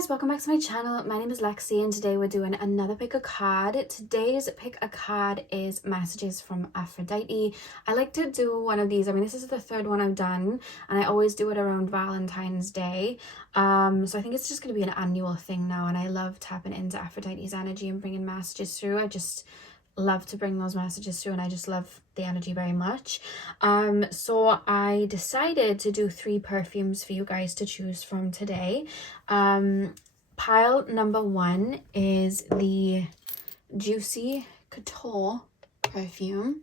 guys, welcome back to my channel. My name is Lexi and today we're doing another pick a card. Today's pick a card is messages from Aphrodite. I like to do one of these. I mean, this is the third one I've done and I always do it around Valentine's Day. So I think it's just going to be an annual thing now, and I love tapping into Aphrodite's energy and bringing messages through. I just love to bring those messages through and I just love the energy very much. So I decided to do 3 perfumes for you guys to choose from today. Pile number 1 is the Juicy Couture perfume.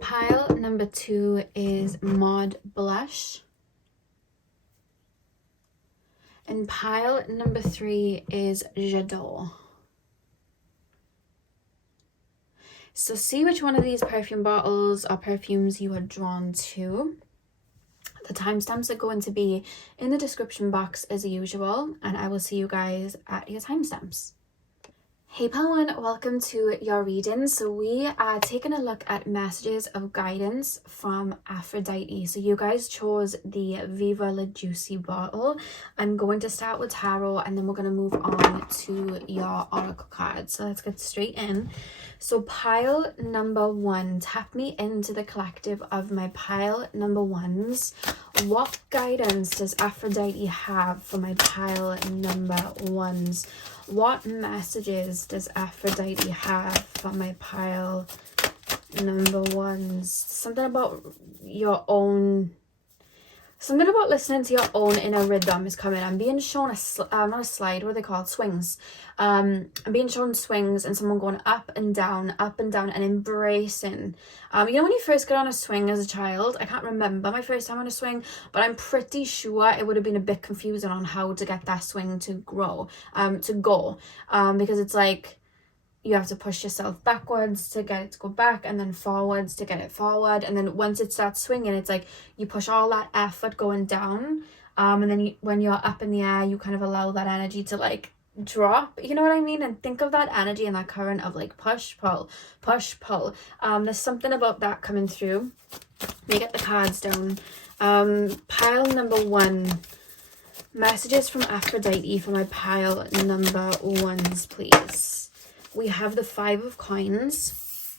Pile number 2 is Mod Blush. And pile number 3 is J'adore. So see which one of these perfume bottles or perfumes you are drawn to. The timestamps are going to be in the description box as usual, and I will see you guys at your timestamps. Hey Pile 1, welcome to your reading. So we are taking a look at messages of guidance from Aphrodite. So you guys chose the Viva La Juicy bottle. I'm going to start with tarot and then we're going to move on to your oracle cards. So let's get straight in. So pile number 1, tap me into the collective of my pile number 1s. What guidance does Aphrodite have for my pile number 1s? What messages does Aphrodite have for my pile number 1s? Something about your own... Something about listening to your own inner rhythm is coming. I'm being shown not a slide, what are they called? Swings. I'm being shown swings and someone going up and down and embracing. You know when you first get on a swing as a child? I can't remember my first time on a swing, but I'm pretty sure it would have been a bit confusing on how to get that swing to go. Because it's like, you have to push yourself backwards to get it to go back and then forwards to get it forward. And then once it starts swinging, it's like you push all that effort going down. And then when you're up in the air, you kind of allow that energy to like drop. You know what I mean? And think of that energy and that current of like push, pull, push, pull. There's something about that coming through. Let me get the cards down. Pile number 1. Messages from Aphrodite for my pile number 1s, please. We have the 5 of Coins.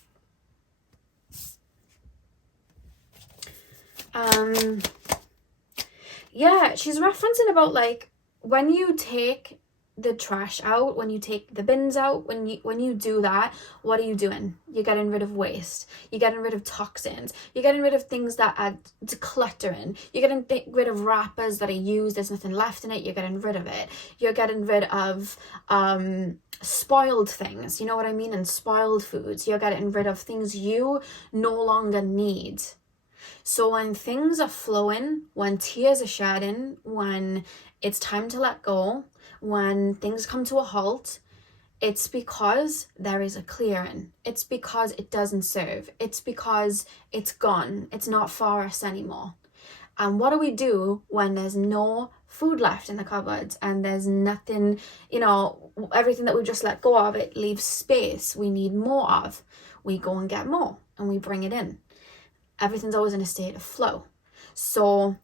Yeah, she's referencing about like when you take the trash out, when you take the bins out, when you do that, what are you doing? You're getting rid of waste. You're getting rid of toxins. You're getting rid of things that are decluttering. You're getting rid of wrappers that are used. There's nothing left in it. You're getting rid of it. You're getting rid of spoiled things, you know what I mean? And spoiled foods. You're getting rid of things you no longer need. So when things are flowing, when tears are shedding, when it's time to let go, when things come to a halt, it's because there is a clearing. It's because it doesn't serve. It's because it's gone. It's not for us anymore. And what do we do when there's no food left in the cupboards and there's nothing, you know, everything that we've just let go of, it leaves space we need more of. We go and get more and we bring it in. Everything's always in a state of flow. So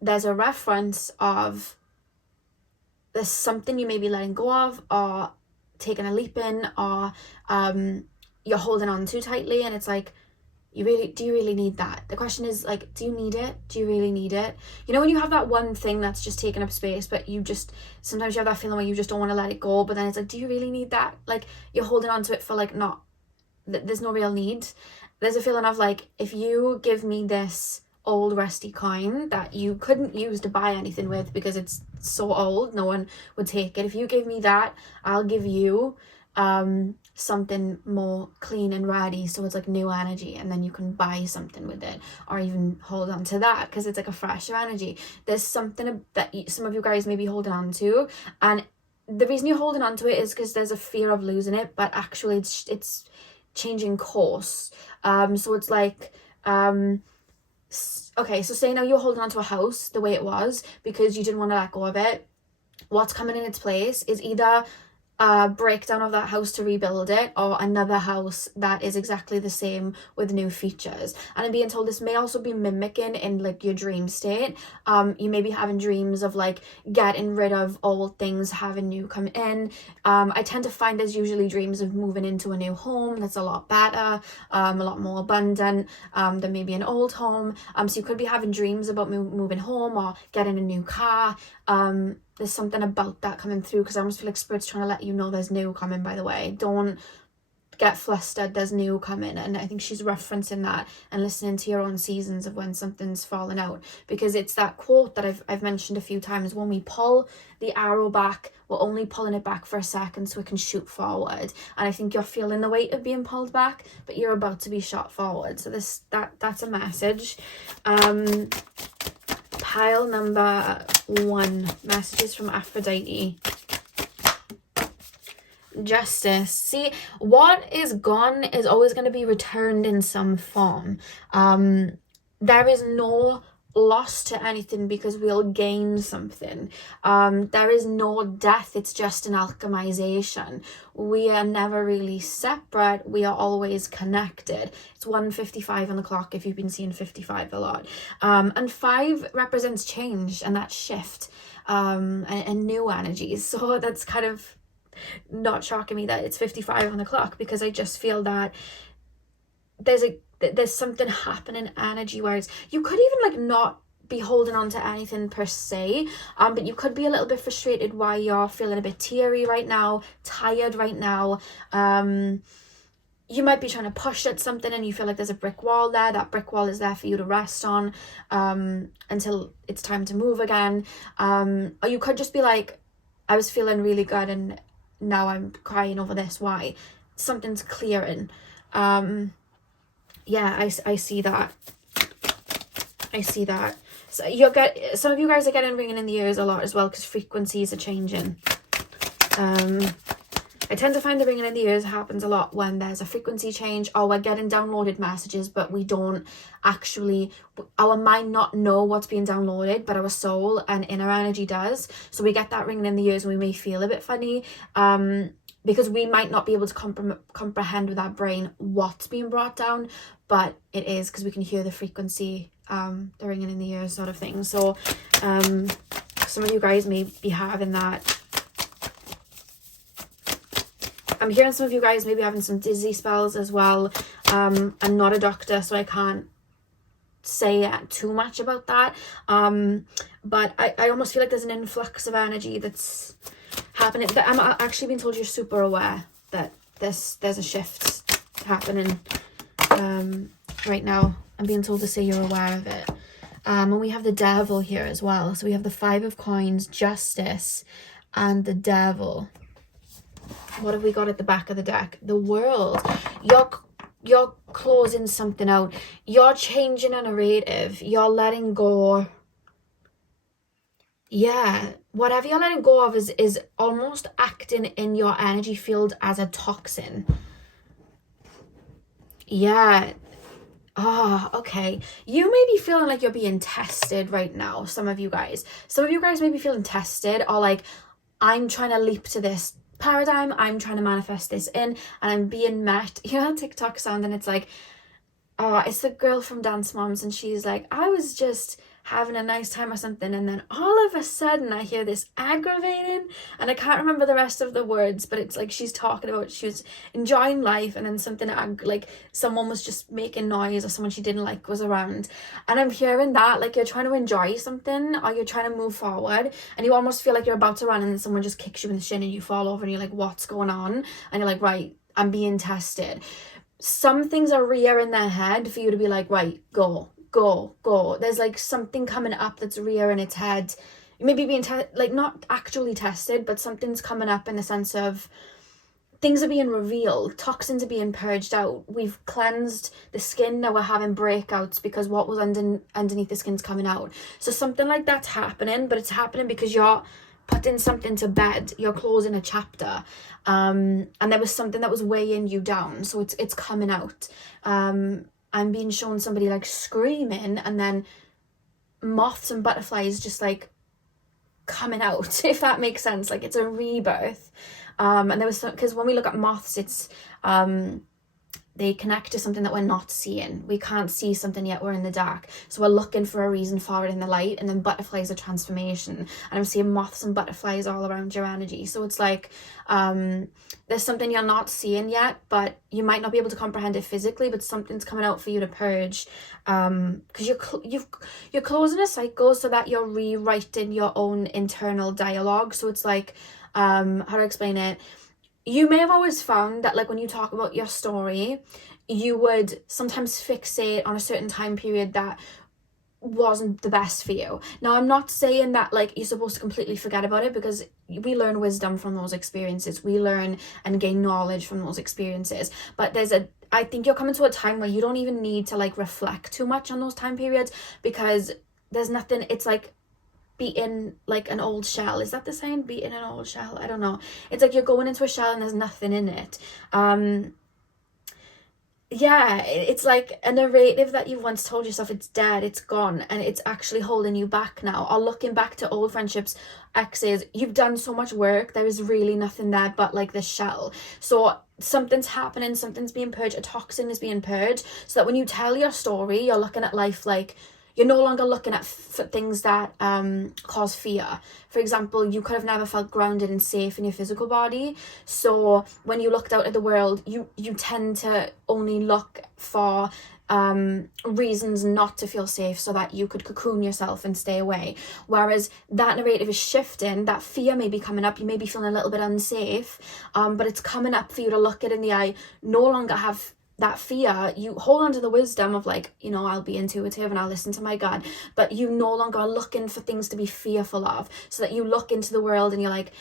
there's a reference of there's something you may be letting go of or taking a leap in, or you're holding on too tightly and it's like, do you really need that? The question is like, do you need it? Do you really need it? You know, when you have that one thing that's just taking up space, but sometimes you have that feeling where you just don't want to let it go, but then it's like, do you really need that? Like you're holding on to it for like, there's no real need. There's a feeling of like, if you give me this old rusty coin that you couldn't use to buy anything with because it's so old, no one would take it. If you give me that, I'll give you something more clean and ready, so it's like new energy, and then you can buy something with it or even hold on to that because it's like a fresher energy. There's something that some of you guys may be holding on to, and the reason you're holding on to it is because there's a fear of losing it, but actually it's changing course. So it's like okay, so say now you're holding on to a house the way it was because you didn't want to let go of it. What's coming in its place is either breakdown of that house to rebuild it, or another house that is exactly the same with new features. And I'm being told this may also be mimicking in like your dream state. You may be having dreams of like getting rid of old things, having new come in. I tend to find there's usually dreams of moving into a new home that's a lot better, a lot more abundant than maybe an old home. So you could be having dreams about moving home or getting a new car. There's something about that coming through, because I almost feel like Spirit's trying to let you know there's new coming, by the way. Don't get flustered, there's new coming. And I think she's referencing that and listening to your own seasons of when something's fallen out, because it's that quote that I've mentioned a few times. When we pull the arrow back, we're only pulling it back for a second so we can shoot forward. And I think you're feeling the weight of being pulled back, but you're about to be shot forward. So that's a message. Pile number 1, messages from Aphrodite. Justice. See, what is gone is always going to be returned in some form. There is no loss to anything because we'll gain something. There is no death, it's just an alchemization. We are never really separate, we are always connected. It's 1:55 on the clock if you've been seeing 55 a lot. And 5 represents change and that shift, and new energies. So that's kind of not shocking me that it's 55 on the clock, because I just feel that there's something happening energy wise. You could even like not be holding on to anything per se, but you could be a little bit frustrated why you're feeling a bit teary right now, tired right now. You might be trying to push at something and you feel like there's a brick wall there. That brick wall is there for you to rest on until it's time to move again. Or you could just be like, I was feeling really good and now I'm crying over this. Why? Something's clearing. Yeah, I see that. I see that. So some of you guys are getting ringing in the ears a lot as well, because frequencies are changing. I tend to find the ringing in the ears happens a lot when there's a frequency change, or we're getting downloaded messages, but we don't actually, our mind not know what's being downloaded, but our soul and inner energy does. So we get that ringing in the ears and we may feel a bit funny, because we might not be able to comprehend with our brain what's being brought down, but it is, because we can hear the frequency, the ringing in the ears sort of thing. So some of you guys may be having that. I'm hearing some of you guys maybe having some dizzy spells as well. I'm not a doctor, so I can't say too much about that. But I almost feel like there's an influx of energy that's happening. But I'm actually being told you're super aware that there's a shift happening right now. I'm being told to say you're aware of it. And we have the devil here as well. So we have the 5 of coins, justice, and the devil. What have we got at the back of the deck? The world. You're closing something out. You're changing a narrative. You're letting go. Yeah, whatever you're letting go of is almost acting in your energy field as a toxin. Yeah. Oh, okay. You may be feeling like you're being tested right now, some of you guys. Some of you guys may be feeling tested, or like, I'm trying to leap to this paradigm, I'm trying to manifest this in, and I'm being met. You know, TikTok sound, and it's like, oh, it's the girl from Dance Moms, and she's like, I was just having a nice time or something, and then all of a sudden I hear this aggravating, and I can't remember the rest of the words, but it's like she's talking about she was enjoying life, and then something like someone was just making noise, or someone she didn't like was around, and I'm hearing that like you're trying to enjoy something, or you're trying to move forward, and you almost feel like you're about to run, and then someone just kicks you in the shin and you fall over, and you're like, what's going on? And you're like, right, I'm being tested. Some things are rearing their head for you to be like, right, go. There's like something coming up that's rearing its head. You may be being like not actually tested, but something's coming up in the sense of things are being revealed, toxins are being purged out. We've cleansed the skin, now we're having breakouts because what was underneath the skin's coming out. So something like that's happening, but it's happening because you're putting something to bed, you're closing a chapter, and there was something that was weighing you down, so it's coming out. I'm being shown somebody like screaming, and then moths and butterflies just like coming out, if that makes sense. Like it's a rebirth. And there was some, because when we look at moths, it's they connect to something that we're not seeing. We can't see something yet, we're in the dark. So we're looking for a reason for it in the light. And then butterflies are transformation. And I'm seeing moths and butterflies all around your energy. So it's like, there's something you're not seeing yet, but you might not be able to comprehend it physically, but something's coming out for you to purge. Because you're closing a cycle so that you're rewriting your own internal dialogue. So it's like, how to explain it? You may have always found that, like, when you talk about your story, you would sometimes fixate on a certain time period that wasn't the best for you. Now, I'm not saying that, like, you're supposed to completely forget about it, because we learn wisdom from those experiences. We learn and gain knowledge from those experiences. But I think you're coming to a time where you don't even need to, like, reflect too much on those time periods, because there's nothing, it's like beating like an old shell. Is that the saying? Beating an old shell? I don't know. It's like you're going into a shell and there's nothing in it. Yeah, it's like a narrative that you once told yourself it's dead, it's gone, and it's actually holding you back now. Or looking back to old friendships, exes, you've done so much work, there is really nothing there but like this shell. So something's happening, something's being purged, a toxin is being purged, so that when you tell your story, you're looking at life like, you're no longer looking at things that cause fear. For example, you could have never felt grounded and safe in your physical body. So when you looked out at the world, you tend to only look for reasons not to feel safe, so that you could cocoon yourself and stay away. Whereas that narrative is shifting, that fear may be coming up, you may be feeling a little bit unsafe, but it's coming up for you to look it in the eye, no longer have that fear. You hold on to the wisdom of, like, you know, I'll be intuitive and I'll listen to my gut, but you no longer are looking for things to be fearful of, so that you look into the world and you're like,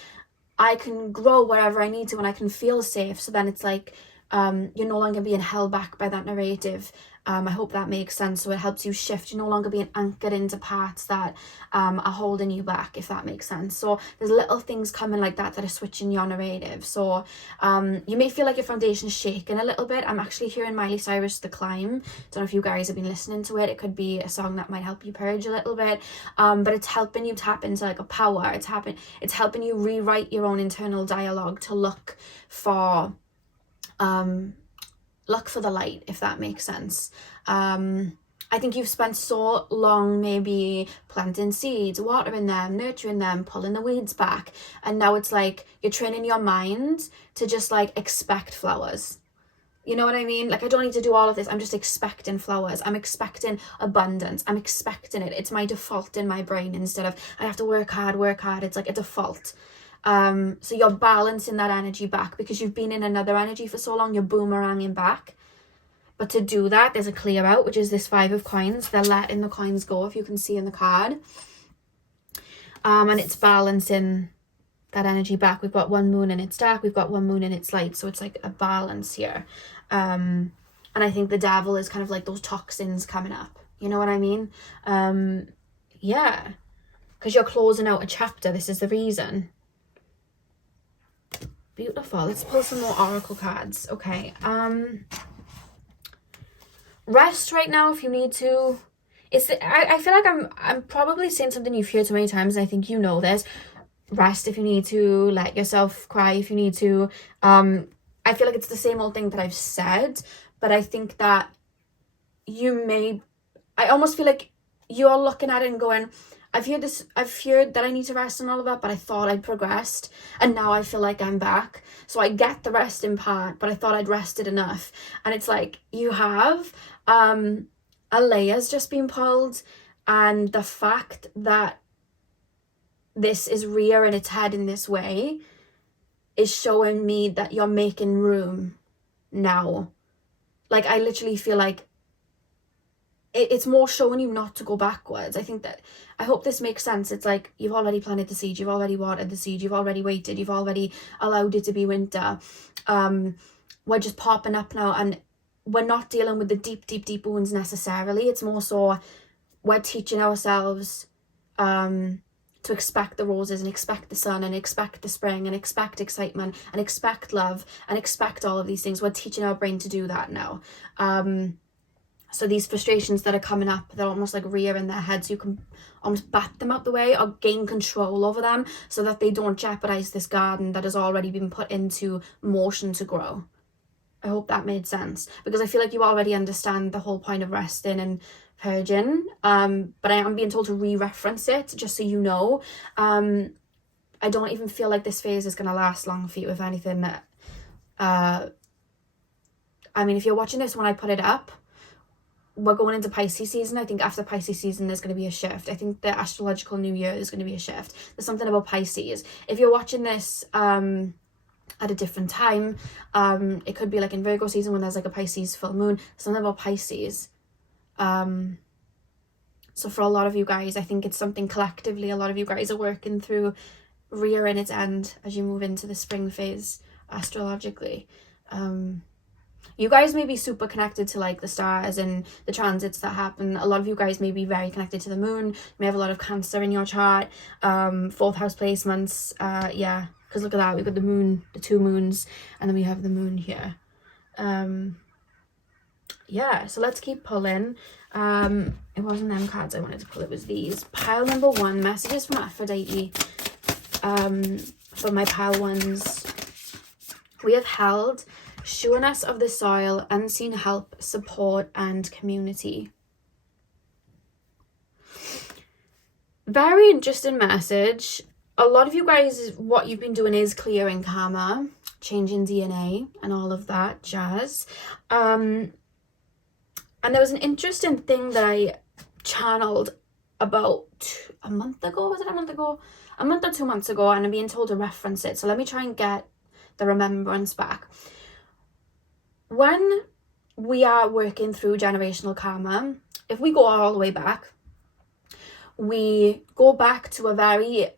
I can grow wherever I need to and I can feel safe. So then it's like, you're no longer being held back by that narrative. I hope that makes sense. So it helps you shift. You're no longer being anchored into parts that are holding you back, if that makes sense. So there's little things coming like that are switching your narrative. So you may feel like your foundation is shaking a little bit. I'm actually hearing Miley Cyrus' The Climb. Don't know if you guys have been listening to it. It could be a song that might help you purge a little bit. But it's helping you tap into like a power. It's helping you rewrite your own internal dialogue to look for the light, if that makes sense. I think you've spent so long maybe planting seeds, watering them, nurturing them, pulling the weeds back, and now it's like you're training your mind to just like expect flowers. You know what I mean? Like, I don't need to do all of this. I'm just expecting flowers. I'm expecting abundance. I'm expecting it. It's my default in my brain, instead of I have to work hard. It's like a default. So you're balancing that energy back, because you've been in another energy for so long, you're boomeranging back. But to do that, there's a clear out, which is this 5 of coins. They're letting the coins go, if you can see in the card. And it's balancing that energy back. We've got 1 moon and it's dark. We've got 1 moon and it's light. So it's like a balance here. And I think the devil is kind of like those toxins coming up. You know what I mean? Yeah. Because you're closing out a chapter. This is the reason. Beautiful. Let's pull some more oracle cards. Okay. Rest right now if you need to. I feel like I'm probably saying something you've heard so many times, and I think you know this. Rest if you need to. Let yourself cry if you need to. I feel like it's the same old thing that I've said, but I think that I almost feel like you're looking at it and going, I've heard that I need to rest and all of that, but I thought I'd progressed, and now I feel like I'm back. So I get the rest in part, but I thought I'd rested enough. And it's like, you have, a layer's just been pulled, and the fact that this is rearing its head in this way is showing me that you're making room now. Like, I literally feel like it's more showing you not to go backwards. I hope this makes sense. It's like, you've already planted the seed, you've already watered the seed, you've already waited, you've already allowed it to be winter. We're just popping up now, and we're not dealing with the deep wounds necessarily. It's more so we're teaching ourselves to expect the roses, and expect the sun, and expect the spring, and expect excitement, and expect love, and expect all of these things. We're teaching our brain to do that now. So these frustrations that are coming up, they're almost like rear in their heads. You can almost bat them out the way or gain control over them so that they don't jeopardize this garden that has already been put into motion to grow. I hope that made sense, because I feel like you already understand the whole point of resting and purging. But I am being told to re-reference it just so you know. I don't even feel like this phase is going to last long for you, if anything. I mean, if you're watching this when I put it up, we're going into Pisces season. I think after Pisces season, there's going to be a shift. I think the astrological new year is going to be a shift. There's something about Pisces. If you're watching this at a different time, it could be like in Virgo season when there's like a Pisces full moon. Something about Pisces. So for a lot of you guys, I think it's something collectively a lot of you guys are working through, rearing its end as you move into the spring phase astrologically. You guys may be super connected to like the stars and the transits that happen. A lot of you guys may be very connected to the moon. You may have a lot of Cancer in your chart, 4th house placements. Yeah, because look at that, we've got the moon, the 2 moons, and then we have the moon here. Yeah, so let's keep pulling. It wasn't them cards I wanted to pull, it was these. Pile number 1, messages from Aphrodite. For my pile ones, we have held, sureness of the soil, unseen help, support, and community. Very interesting message. A lot of you guys, what you've been doing is clearing karma, changing DNA, and all of that jazz. And there was an interesting thing that I channeled about a month ago. Was it a month ago? A month or 2 months ago, and I'm being told to reference it. So let me try and get the remembrance back. When we are working through generational karma, if we go all the way back, we go back to a very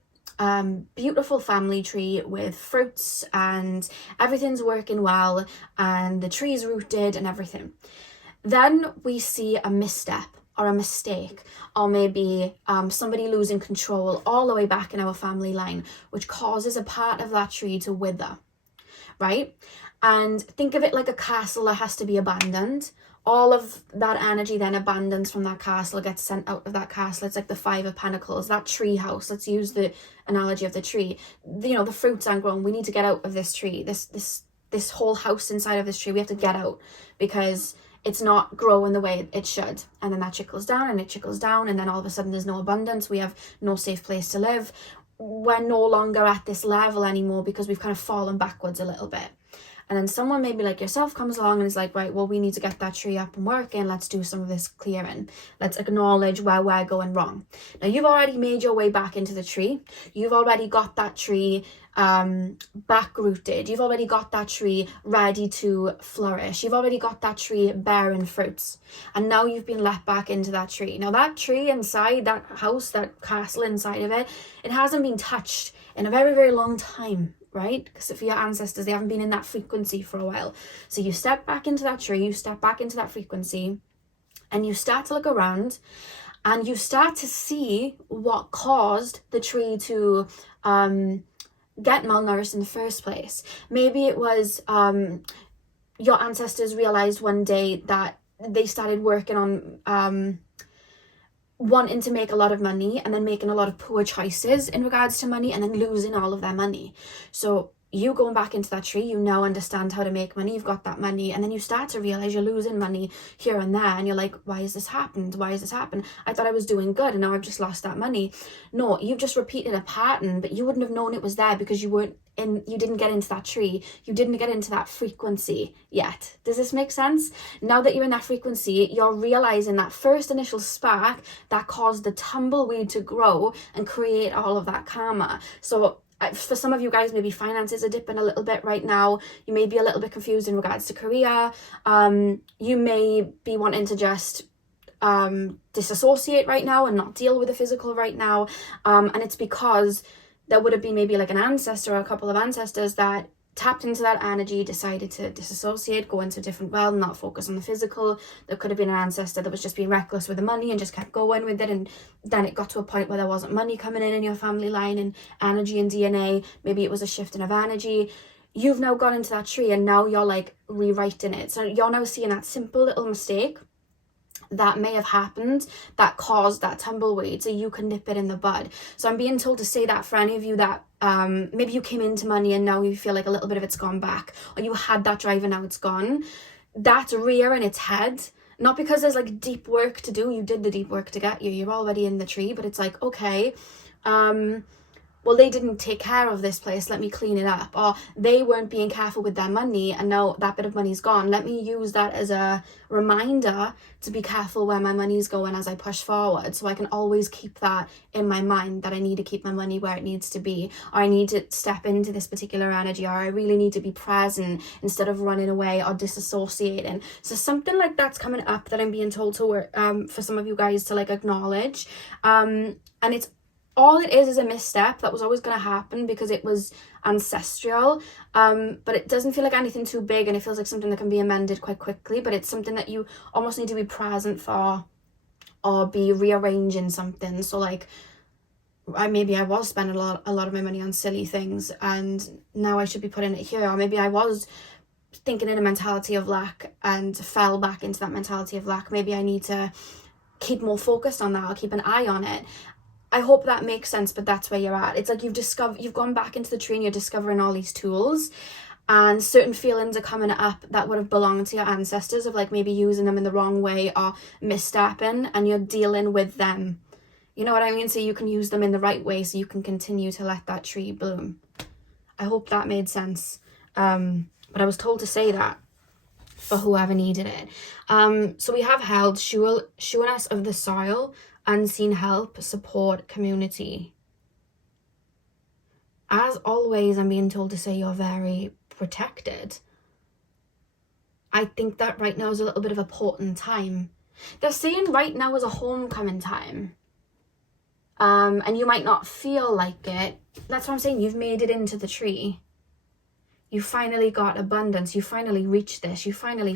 beautiful family tree with fruits and everything's working well and the tree's rooted and everything. Then we see a misstep or a mistake, or maybe somebody losing control all the way back in our family line, which causes a part of that tree to wither, right? And think of it like a castle that has to be abandoned. All of that energy then abandons from that castle, gets sent out of that castle. It's like the 5 of Pentacles, that tree house. Let's use the analogy of the tree. You know, the fruits aren't grown. We need to get out of this tree. This whole house inside of this tree, we have to get out because it's not growing the way it should. And then that trickles down and it trickles down, and then all of a sudden there's no abundance. We have no safe place to live. We're no longer at this level anymore because we've kind of fallen backwards a little bit. And then someone maybe like yourself comes along and is like, right, well, we need to get that tree up and working. Let's do some of this clearing. Let's acknowledge where we're going wrong. Now, you've already made your way back into the tree. You've already got that tree back rooted. You've already got that tree ready to flourish. You've already got that tree bearing fruits. And now you've been let back into that tree. Now, that tree inside, that house, that castle inside of it, it hasn't been touched in a very, very long time. Right? Because for your ancestors, they haven't been in that frequency for a while. So you step back into that tree, you step back into that frequency, and you start to look around and you start to see what caused the tree to get malnourished in the first place. Maybe it was your ancestors realized one day that they started working on wanting to make a lot of money and then making a lot of poor choices in regards to money and then losing all of their money. So you going back into that tree, you now understand how to make money, you've got that money, and then you start to realize you're losing money here and there, and you're like, why has this happened? Why has this happened? I thought I was doing good and now I've just lost that money. No, you've just repeated a pattern, but you wouldn't have known it was there because you didn't get into that tree. You didn't get into that frequency yet. Does this make sense? Now that you're in that frequency, you're realizing that first initial spark that caused the tumbleweed to grow and create all of that karma. So for some of you guys, maybe finances are dipping a little bit right now. You may be a little bit confused in regards to career. You may be wanting to just disassociate right now and not deal with the physical right now. And it's because there would have been maybe like an ancestor or a couple of ancestors that tapped into that energy, decided to disassociate, go into a different realm, not focus on the physical. There could have been an ancestor that was just being reckless with the money and just kept going with it, and then it got to a point where there wasn't money coming in your family line and energy and DNA. Maybe it was a shifting of energy. You've now gone into that tree and now you're like rewriting it. So you're now seeing that simple little mistake that may have happened that caused that tumbleweed, so you can nip it in the bud. So I'm being told to say that for any of you that maybe you came into money and now you feel like a little bit of it's gone back, or you had that drive and now it's gone. That's rearing its head, not because there's like deep work to do. You did the deep work to get you, you're already in the tree, but it's like, okay, well, they didn't take care of this place, let me clean it up. Or they weren't being careful with their money and now that bit of money's gone. Let me use that as a reminder to be careful where my money's going as I push forward. So I can always keep that in my mind, that I need to keep my money where it needs to be, or I need to step into this particular energy, or I really need to be present instead of running away or disassociating. So something like that's coming up that I'm being told to work, for some of you guys to like acknowledge. And it's all it is a misstep that was always going to happen because it was ancestral, but it doesn't feel like anything too big, and it feels like something that can be amended quite quickly, but it's something that you almost need to be present for or be rearranging something. So like maybe I was spending a lot of my money on silly things and now I should be putting it here, or maybe I was thinking in a mentality of lack and fell back into that mentality of lack. Maybe I need to keep more focused on that or keep an eye on it. I hope that makes sense, but that's where you're at. It's like you've gone back into the tree and you're discovering all these tools, and certain feelings are coming up that would have belonged to your ancestors, of like maybe using them in the wrong way or misstepping, and you're dealing with them. You know what I mean? So you can use them in the right way so you can continue to let that tree bloom. I hope that made sense. But I was told to say that for whoever needed it. So we have held sureness of the soil, unseen help, support, community. As always, I'm being told to say you're very protected. I think that right now is a little bit of a potent time. They're saying right now is a homecoming time. And you might not feel like it. That's what I'm saying. You've made it into the tree. You finally got abundance. You finally reached this. You finally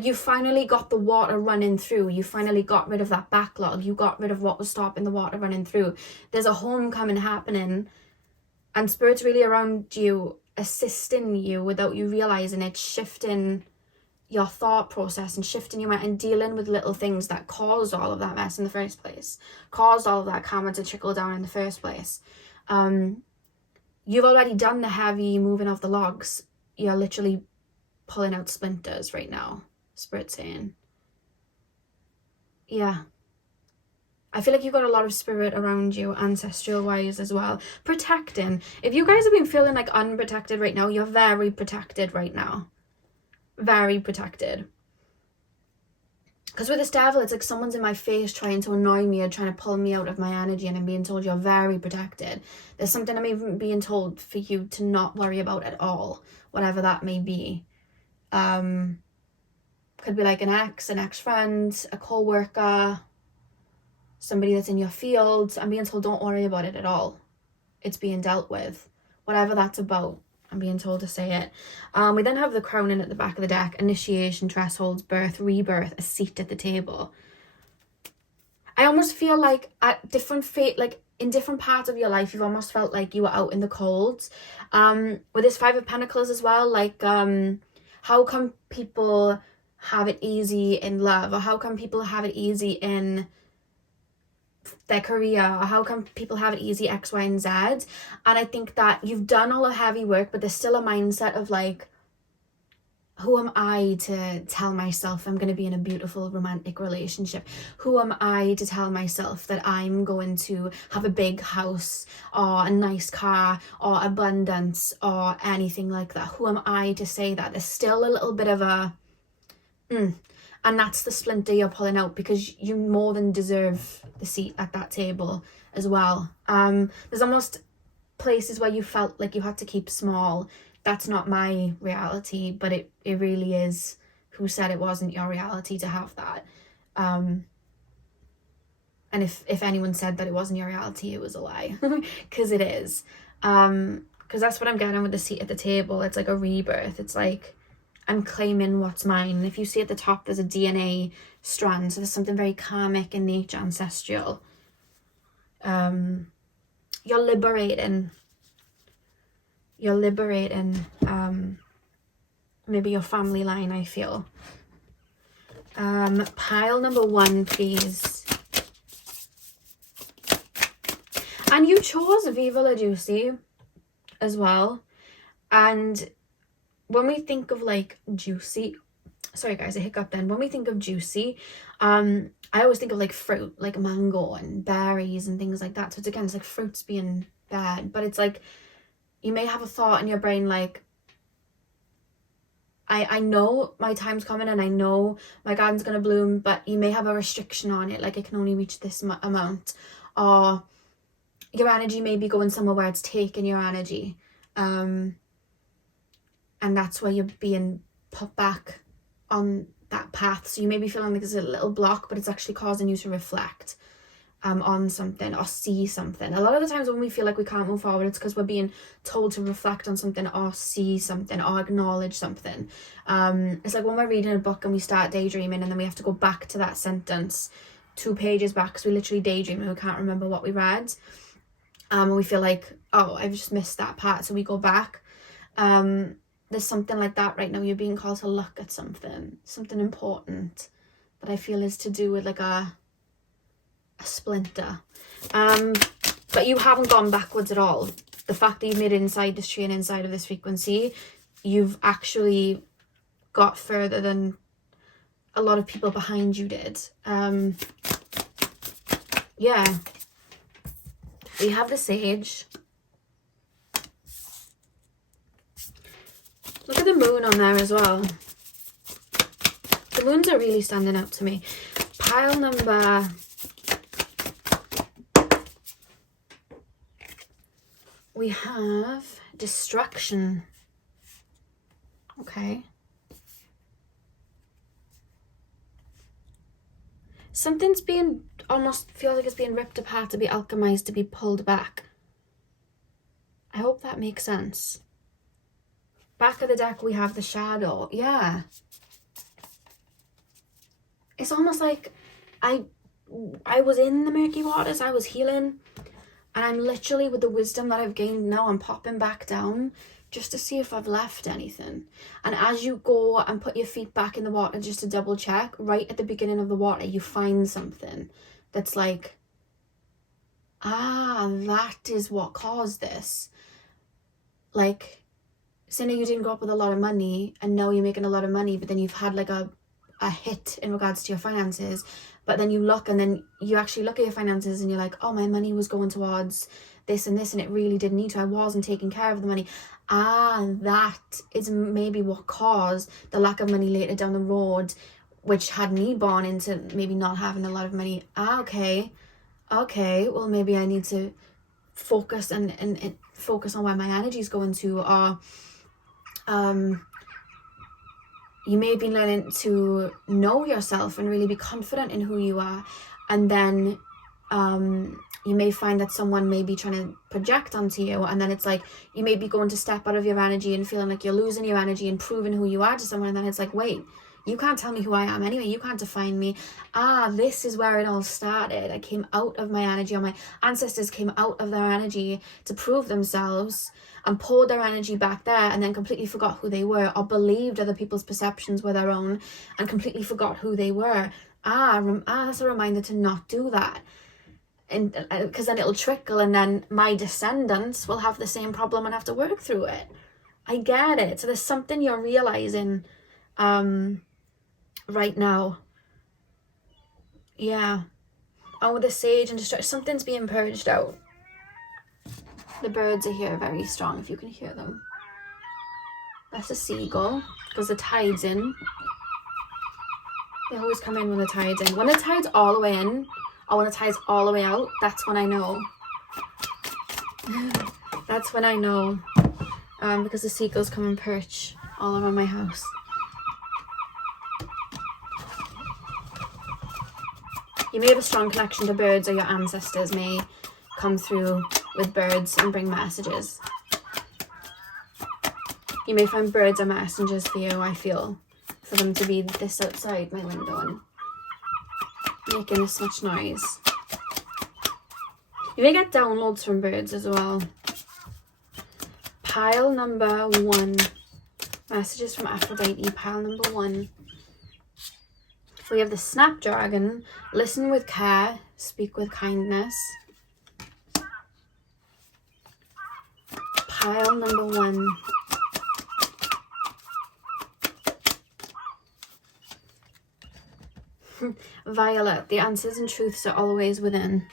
you finally got the water running through. You finally got rid of that backlog. You got rid of what was stopping the water running through. There's a homecoming happening, and Spirit's really around you, assisting you without you realizing it, shifting your thought process and shifting your mind and dealing with little things that caused all of that mess in the first place, caused all of that karma to trickle down in the first place. You've already done the heavy moving of the logs. You're literally pulling out splinters right now, Spirit's saying. Yeah. I feel like you've got a lot of spirit around you, ancestral wise as well. Protecting. If you guys have been feeling like unprotected right now, you're very protected right now. Very protected. Because with this devil, it's like someone's in my face trying to annoy me or trying to pull me out of my energy, and I'm being told you're very protected. There's something I'm even being told for you to not worry about at all, whatever that may be. Could be like an ex-friend, a co-worker, somebody that's in your field. I'm being told don't worry about it at all. It's being dealt with. Whatever that's about, I'm being told to say it. We then have the crowning at the back of the deck. Initiation, thresholds, birth, rebirth, a seat at the table. I almost feel like at different in different parts of your life, you've almost felt like you were out in the cold. With this Five of Pentacles as well, like how come people have it easy in love, or how come people have it easy in their career, or how come people have it easy X, Y, and Z. And I think that you've done all the heavy work, but there's still a mindset of like, who am I to tell myself I'm going to be in a beautiful romantic relationship? Who am I to tell myself that I'm going to have a big house or a nice car or abundance or anything like that? Who am I to say that? There's still a little bit of a and that's the splinter you're pulling out, because you more than deserve the seat at that table as well. There's almost places where you felt like you had to keep small. That's not my reality, but it really is. Who said it wasn't your reality to have that? And if anyone said that it wasn't your reality, it was a lie, because it is. Because that's what I'm getting with the seat at the table. It's like a rebirth. It's like I'm claiming what's mine. And if you see at the top, there's a DNA strand. So there's something very karmic in nature, ancestral. You're liberating. You're liberating maybe your family line, I feel. Pile number 1, please. And you chose Viva La Juicy as well. And when we think of like juicy, sorry guys, I hiccup then. When we think of juicy, I always think of like fruit, like mango and berries and things like that. So it's again, it's like fruits being bad, but it's like you may have a thought in your brain like, I know my time's coming and I know my garden's gonna bloom, but you may have a restriction on it, like it can only reach this amount, or your energy may be going somewhere where it's taking your energy, and that's where you're being put back on that path. So you may be feeling like there's a little block, but it's actually causing you to reflect on something or see something. A lot of the times when we feel like we can't move forward, it's because we're being told to reflect on something or see something or acknowledge something. It's like when we're reading a book and we start daydreaming and then we have to go back to that sentence 2 pages back because we literally daydream and we can't remember what we read. And we feel like, oh, I've just missed that part, so we go back. There's something like that right now. You're being called to look at something important that I feel is to do with like a splinter, but you haven't gone backwards at all. The fact that you've made it inside this tree and inside of this frequency, you've actually got further than a lot of people behind you did. Yeah, we have the Sage. Look at the moon on there as well. The moons are really standing out to me. Pile number, we have destruction. Okay. Something's being, almost feels like it's being ripped apart, to be alchemized, to be pulled back. I hope that makes sense. Back of the deck, we have the shadow. Yeah. It's almost like I was in the murky waters, I was healing, and I'm literally, with the wisdom that I've gained now, I'm popping back down just to see if I've left anything. And as you go and put your feet back in the water just to double check, right at the beginning of the water, you find something that's like, ah, that is what caused this. Like, say now you didn't grow up with a lot of money and now you're making a lot of money, but then you've had like a hit in regards to your finances, but then you look and then you actually look at your finances and you're like, oh, my money was going towards this and this and it really didn't need to. I wasn't taking care of the money. Ah, that is maybe what caused the lack of money later down the road, which had me born into maybe not having a lot of money. Ah, okay, well, maybe I need to focus and focus on where my energy is going to. Or you may be learning to know yourself and really be confident in who you are, and then you may find that someone may be trying to project onto you, and then it's like you may be going to step out of your energy and feeling like you're losing your energy and proving who you are to someone, and then it's like, wait, you can't tell me who I am anyway, you can't define me. Ah, this is where it all started. I came out of my energy, or my ancestors came out of their energy to prove themselves and poured their energy back there, and then completely forgot who they were, or believed other people's perceptions were their own and completely forgot who they were. That's a reminder to not do that. And because then it'll trickle, and then my descendants will have the same problem and have to work through it. I get it. So there's something you're realizing right now. Yeah. Oh, with the Sage and destruction, something's being purged out. The birds are here very strong, if you can hear them. That's a seagull, because the tide's in. They always come in when the tide's in. When the tide's all the way in, or when the tide's all the way out, that's when I know. That's when I know. Because the seagulls come and perch all around my house. You may have a strong connection to birds, or your ancestors may come through with birds and bring messages. You may find birds are messengers for you, I feel, for them to be this outside my window and making this much noise. You may get downloads from birds as well. Pile number 1. Messages from Aphrodite, pile number 1. We have the Snapdragon. Listen with care, speak with kindness. Pile number 1. Violet. The answers and truths are always within.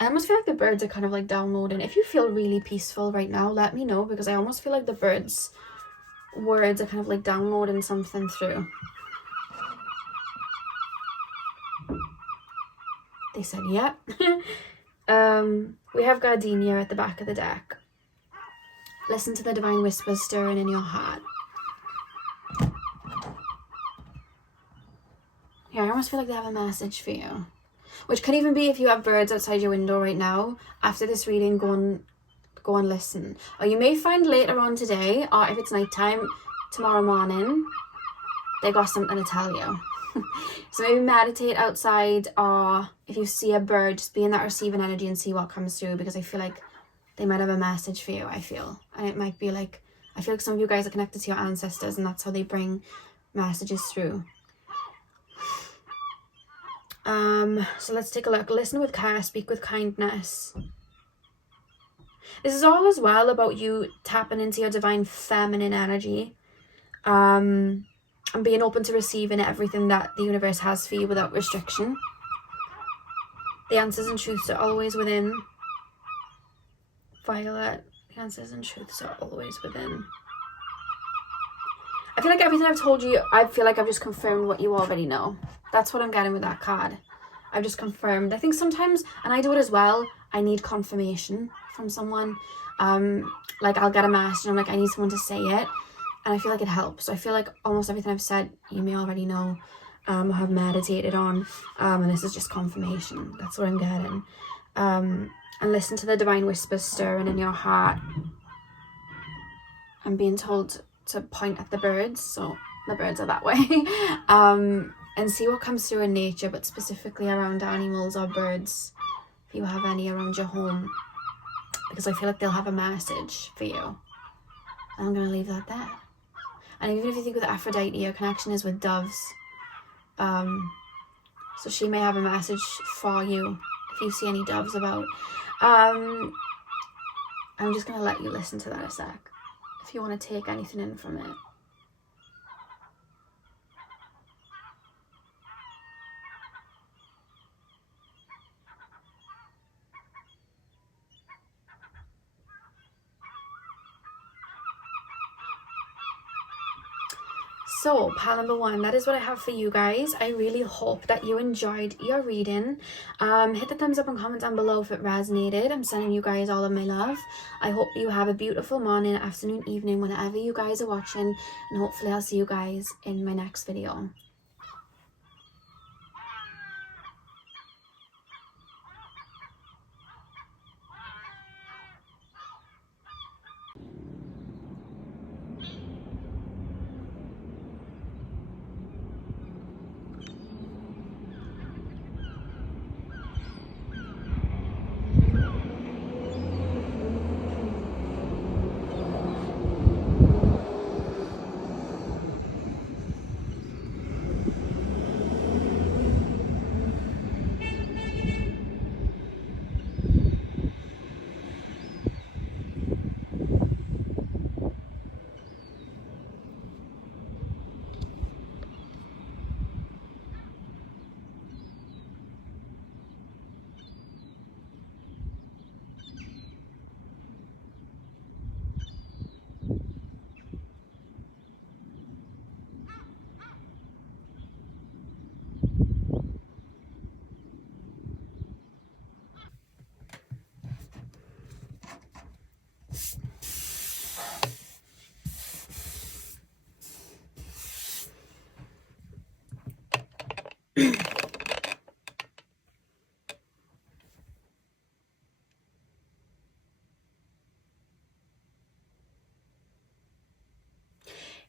I almost feel like the birds are kind of like downloading. If you feel really peaceful right now, let me know, because I almost feel like the birds' words are kind of like downloading something through. They said, yeah. We have Gardenia at the back of the deck. Listen to the divine whispers stirring in your heart. Yeah, I almost feel like they have a message for you. Which could even be if you have birds outside your window right now. After this reading, go and listen. Or you may find later on today, or if it's nighttime, tomorrow morning, they got something to tell you. So maybe meditate outside, or if you see a bird, just be in that receiving energy and see what comes through, because I feel like they might have a message for you, I feel. And it might be like, I feel like some of you guys are connected to your ancestors, and that's how they bring messages through. So let's take a look. Listen with care, speak with kindness. This is all as well about you tapping into your divine feminine energy, and being open to receiving everything that the universe has for you without restriction. The answers and truths are always within. Violet. The answers and truths are always within. I feel like everything I've told you, I feel like I've just confirmed what you already know. That's what I'm getting with that card. I've just confirmed. I think sometimes, and I do it as well, I need confirmation from someone. Like I'll get a message and I'm like, I need someone to say it. And I feel like it helps. So I feel like almost everything I've said, you may already know, or have meditated on. And this is just confirmation. That's what I'm getting. And listen to the divine whispers stirring in your heart. I'm being told to point at the birds, so the birds are that way. And see what comes through in nature, but specifically around animals or birds, if you have any around your home, because I feel like they'll have a message for you. And I'm going to leave that there. And even if you think with Aphrodite, your connection is with doves, so she may have a message for you if you see any doves about. I'm just going to let you listen to that a sec, if you want to take anything in from it. So, pile number 1, that is what I have for you guys. I really hope that you enjoyed your reading. Hit the thumbs up and comment down below if it resonated. I'm sending you guys all of my love. I hope you have a beautiful morning, afternoon, evening, whenever you guys are watching. And hopefully I'll see you guys in my next video.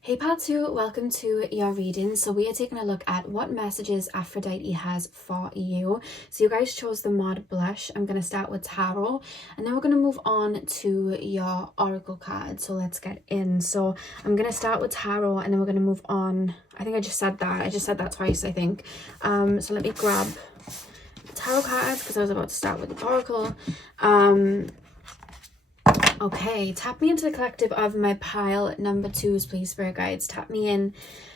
Hey Patu, welcome to your reading. So we are taking a look at what messages Aphrodite has for you. So you guys chose the Mod Blush. I'm going to start with Tarot and then we're going to move on to your Oracle card. So let's get in. So I'm going to start with Tarot and then we're going to move on. I think I just said that. I just said that twice, I think. So let me grab Tarot cards because I was about to start with the Oracle. Okay, tap me into the collective of my pile number 2s, please, Spirit Guides. Tap me in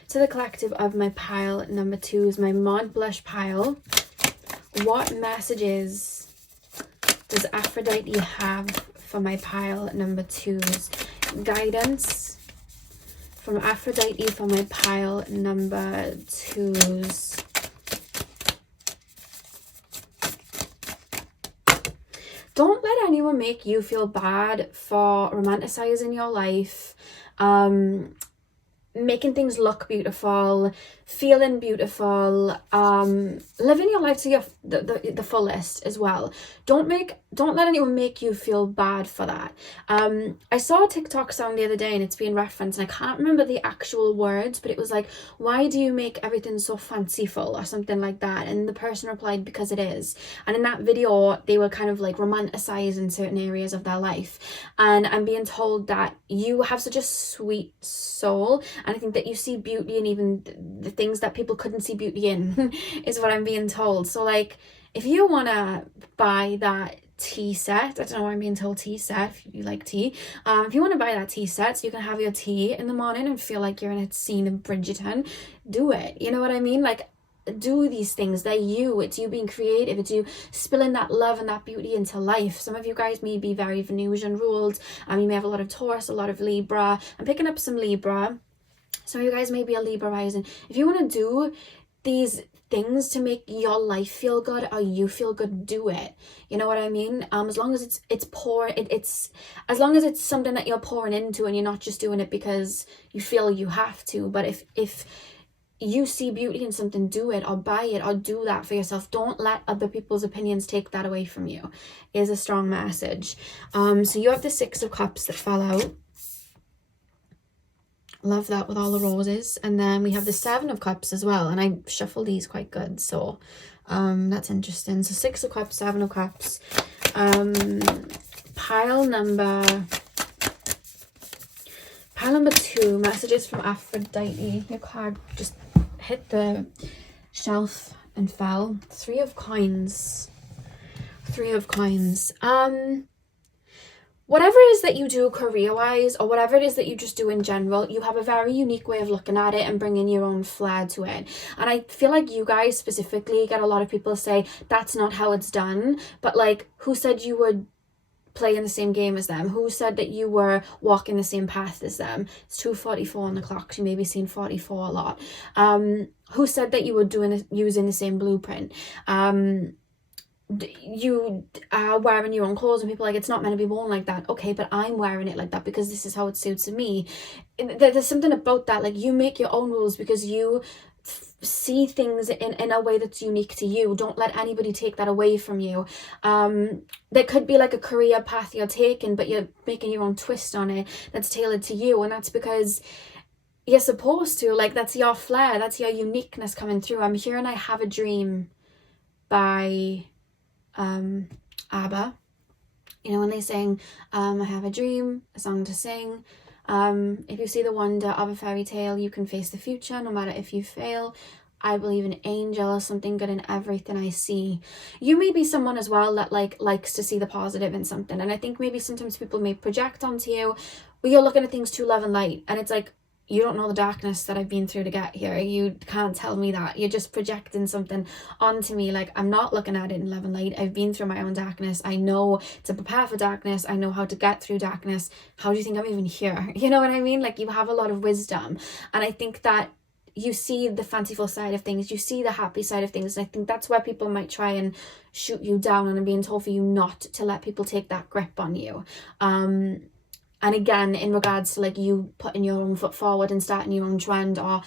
to the collective of my pile number 2s, my Mod Blush pile. What messages does Aphrodite have for my pile number 2s? Guidance from Aphrodite for my pile number 2s. Don't let anyone make you feel bad for romanticizing your life, making things look beautiful, feeling beautiful, living your life to the fullest as well. Don't let anyone make you feel bad for that. I saw a TikTok song the other day and it's being referenced and I can't remember the actual words, but it was like, why do you make everything so fanciful or something like that? And the person replied, because it is. And in that video they were kind of like romanticizing certain areas of their life, and I'm being told that you have such a sweet soul, and I think that you see beauty in even the things that people couldn't see beauty in is what I'm being told. So like, if you want to buy that tea set, I don't know why I'm being told tea set, if you like tea, if you want to buy that tea set so you can have your tea in the morning and feel like you're in a scene of Bridgerton, do it. You know what I mean? Like, do these things. They're you. It's you being creative. It's you spilling that love and that beauty into life. Some of you guys may be very Venusian ruled. You may have a lot of Taurus, a lot of Libra. I'm picking up some Libra. Some of you guys may be a Libra rising. If you want to do these things to make your life feel good or you feel good, do it. You know what I mean? As long as it's as long as it's something that you're pouring into and you're not just doing it because you feel you have to. But if you see beauty in something, do it or buy it or do that for yourself. Don't let other people's opinions take that away from you, is a strong message. So you have the 6 of Cups that fell out. Love that with all the roses. And then we have the 7 of Cups as well, and I shuffle these quite good, so that's interesting. So 6 of Cups, 7 of Cups. Pile number 2, messages from Aphrodite. Your card just hit the shelf and fell. 3 of Coins. 3 of Coins. Whatever it is that you do career-wise, or whatever it is that you just do in general, you have a very unique way of looking at it and bringing your own flair to it. And I feel like you guys specifically get a lot of people say, that's not how it's done. But like, who said you would play in the same game as them? Who said that you were walking the same path as them? It's 2:44 on the clock. You may be seeing 44 a lot. Who said that you were using the same blueprint? You are wearing your own clothes and people are like, it's not meant to be worn like that. Okay, but I'm wearing it like that because this is how it suits me. There's something about that, like, you make your own rules because you see things in a way that's unique to you. Don't let anybody take that away from you. There could be like a career path you're taking, but you're making your own twist on it that's tailored to you, and that's because you're supposed to. Like, that's your flair, that's your uniqueness coming through. I'm hearing I Have a Dream by ABBA. You know, when they sing I have a dream, a song to sing. If you see the wonder of a fairy tale, you can face the future no matter if you fail. I believe in angels, something good in everything I see. You may be someone as well that likes to see the positive in something, and I think maybe sometimes people may project onto you, but you're looking at things too love and light, and it's like, you don't know the darkness that I've been through to get here. You can't tell me that. You're just projecting something onto me. Like, I'm not looking at it in love and light. I've been through my own darkness. I know to prepare for darkness. I know how to get through darkness. How do you think I'm even here? You know what I mean? Like, you have a lot of wisdom. And I think that you see the fanciful side of things. You see the happy side of things. And I think that's where people might try and shoot you down, and I'm being told for you not to let people take that grip on you. And again, in regards to like you putting your own foot forward and starting your own trend, or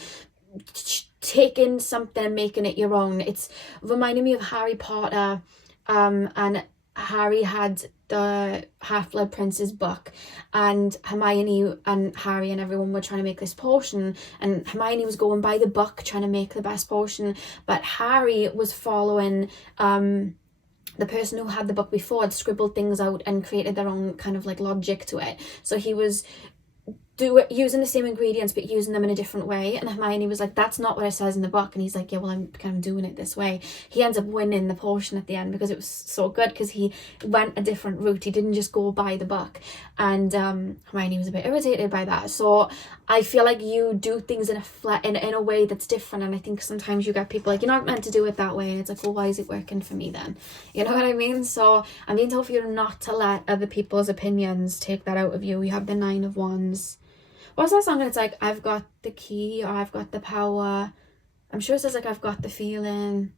taking something and making it your own. It's reminding me of Harry Potter and Harry had the Half-Blood Prince's book, and Hermione and Harry and everyone were trying to make this potion, and Hermione was going by the book trying to make the best potion, but Harry was following the person who had the book before had scribbled things out and created their own kind of like logic to it. So he was using the same ingredients but using them in a different way, and Hermione was like, that's not what it says in the book, and he's like, yeah, well, I'm kind of doing it this way. He ends up winning the potion at the end because it was so good, because he went a different route. He didn't just go by the book, and Hermione was a bit irritated by that. So I feel like you do things in a way that's different, and I think sometimes you get people like, you're not meant to do it that way, and it's like, well, why is it working for me then? You know what I mean? So I'm being told for you not to let other people's opinions take that out of you. We have the 9 of Wands. What's that song? And it's like, I've got the key, or I've got the power. I'm sure it says like, I've got the feeling.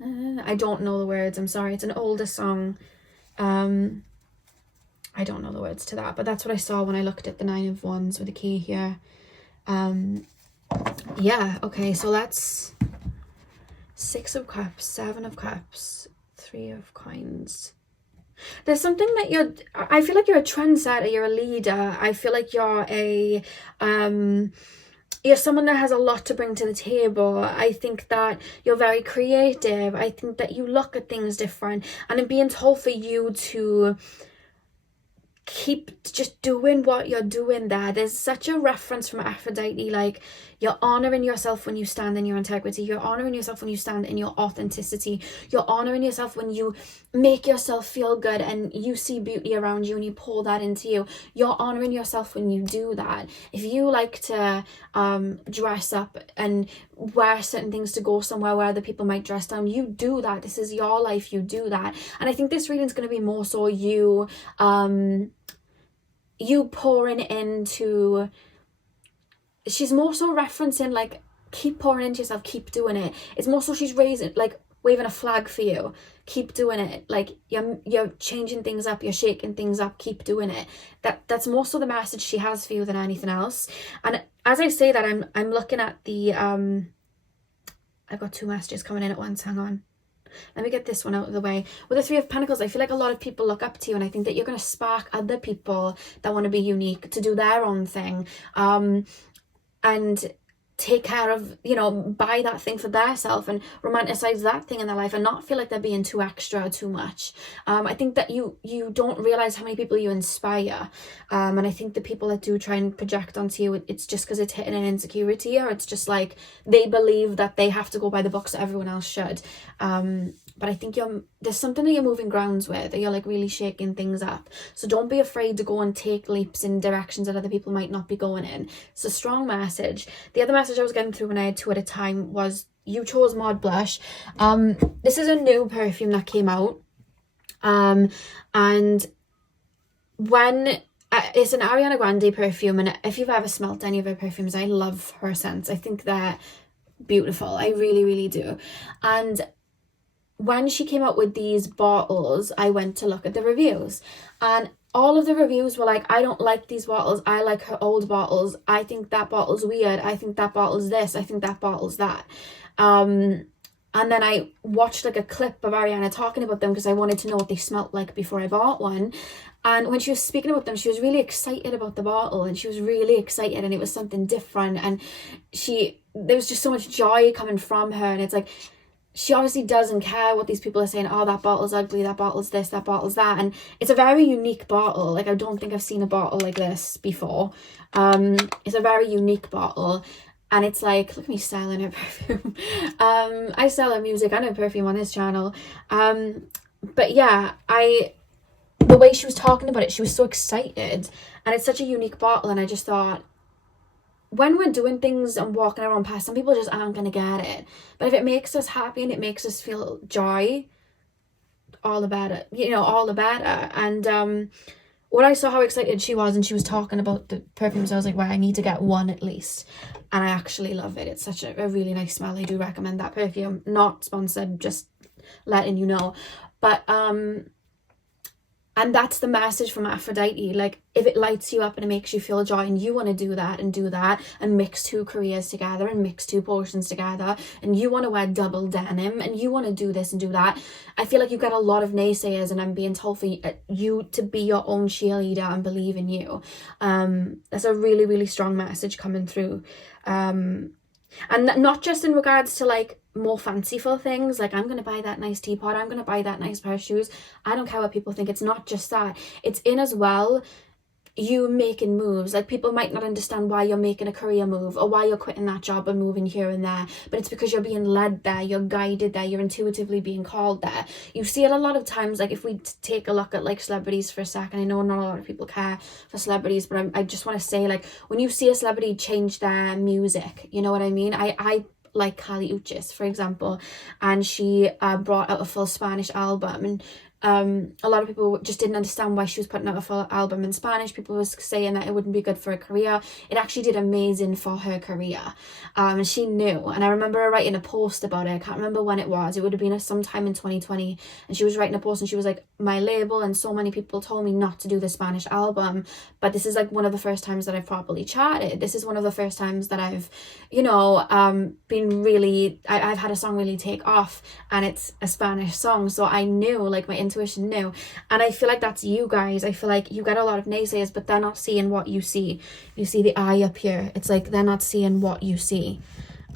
I don't know the words. I'm sorry. It's an older song. I don't know the words to that, but that's what I saw when I looked at the 9 of Wands with the key here. Yeah. Okay. So that's 6 of Cups, 7 of Cups, 3 of Coins. There's something that I feel like you're a trendsetter, you're a leader. I feel like you're you're someone that has a lot to bring to the table. I think that you're very creative. I think that you look at things different, and I'm being told for you to keep just doing what you're doing there. There's such a reference from Aphrodite, like, you're honoring yourself when you stand in your integrity, you're honoring yourself when you stand in your authenticity, you're honoring yourself when you make yourself feel good and you see beauty around you and you pull that into you. You're honoring yourself when you do that. If you like to dress up and wear certain things to go somewhere where other people might dress down, you do that. This is your life, you do that. And I think this reading's going to be more so you pouring into, she's more so referencing like, keep pouring into yourself, keep doing it. It's more so she's raising, like, waving a flag for you, keep doing it. Like, you're changing things up, you're shaking things up, keep doing it. That's more so the message she has for you than anything else. And as I say that, I'm looking at the I've got 2 messages coming in at once. Hang on. Let me get this one out of the way. With the 3 of Pentacles, I feel like a lot of people look up to you, and I think that you're going to spark other people that want to be unique to do their own thing, and take care of, buy that thing for their self and romanticize that thing in their life and not feel like they're being too extra or too much. I think that you don't realize how many people you inspire, and I think the people that do try and project onto you, it's just because it's hitting an insecurity, or it's just like they believe that they have to go by the books that everyone else should. But I think there's something that you're moving grounds with, that you're like really shaking things up. So don't be afraid to go and take leaps in directions that other people might not be going in. It's a strong message. The other message I was getting through when I had 2 at a time was you chose Mod Blush. This is a new perfume that came out. And when it's an Ariana Grande perfume, and if you've ever smelt any of her perfumes, I love her scents. I think they're beautiful. I really, really do. And when she came out with these bottles, I went to look at the reviews, and all of the reviews were like, I don't like these bottles, I like her old bottles, I think that bottle's weird, I think that bottle's this, I think that bottle's that. And then I watched like a clip of Ariana talking about them because I wanted to know what they smelt like before I bought one. And when she was speaking about them, she was really excited about the bottle, and she was really excited, and it was something different, and there was just so much joy coming from her. And it's like, she obviously doesn't care what these people are saying. Oh, that bottle's ugly, that bottle's this, that bottle's that. And it's a very unique bottle. Like, I don't think I've seen a bottle like this before. It's a very unique bottle. And it's like, look at me selling her perfume. I sell her music and her perfume on this channel. But yeah, the way she was talking about it, she was so excited. And it's such a unique bottle. And I just thought, when we're doing things and walking around past, some people just aren't going to get it. But if it makes us happy and it makes us feel joy, all the better, all the better. And when I saw how excited she was and she was talking about the perfumes, I was like, well, I need to get one at least. And I actually love it. It's such a really nice smell. I do recommend that perfume. Not sponsored, just letting you know. But And that's the message from Aphrodite. Like, if it lights you up and it makes you feel joy and you want to do that and mix two careers together and mix two portions together, and you want to wear double denim and you want to do this and do that, I feel like you get a lot of naysayers, and I'm being told for you to be your own cheerleader and believe in you. There's a really, really strong message coming through. And not just in regards to like more fanciful things, like I'm going to buy that nice teapot, I'm going to buy that nice pair of shoes. I don't care what people think. It's not just that. It's in as well you making moves. Like, people might not understand why you're making a career move or why you're quitting that job and moving here and there, but it's because you're being led there, you're guided there, you're intuitively being called there. You see it a lot of times, like if we take a look at like celebrities for a second. I know not a lot of people care for celebrities, but I just want to say, like, when you see a celebrity change their music, you know what I mean? I like Kali Uchis, for example, and she brought out a full Spanish album, and a lot of people just didn't understand why she was putting out a full album in Spanish. People were saying that it wouldn't be good for her career. It actually did amazing for her career, and she knew. And I remember her writing a post about it. I can't remember when it was. It would have been sometime in 2020, and she was writing a post and she was like, my label and so many people told me not to do the Spanish album, but this is like one of the first times that I've properly charted. This is one of the first times that I've, you know, been really, I've had a song really take off, and it's a Spanish song. So I knew, like, my intuition knew. And I feel like that's you guys. I feel like you get a lot of naysayers, but they're not seeing what you see. You see the eye up here. It's like they're not seeing what you see.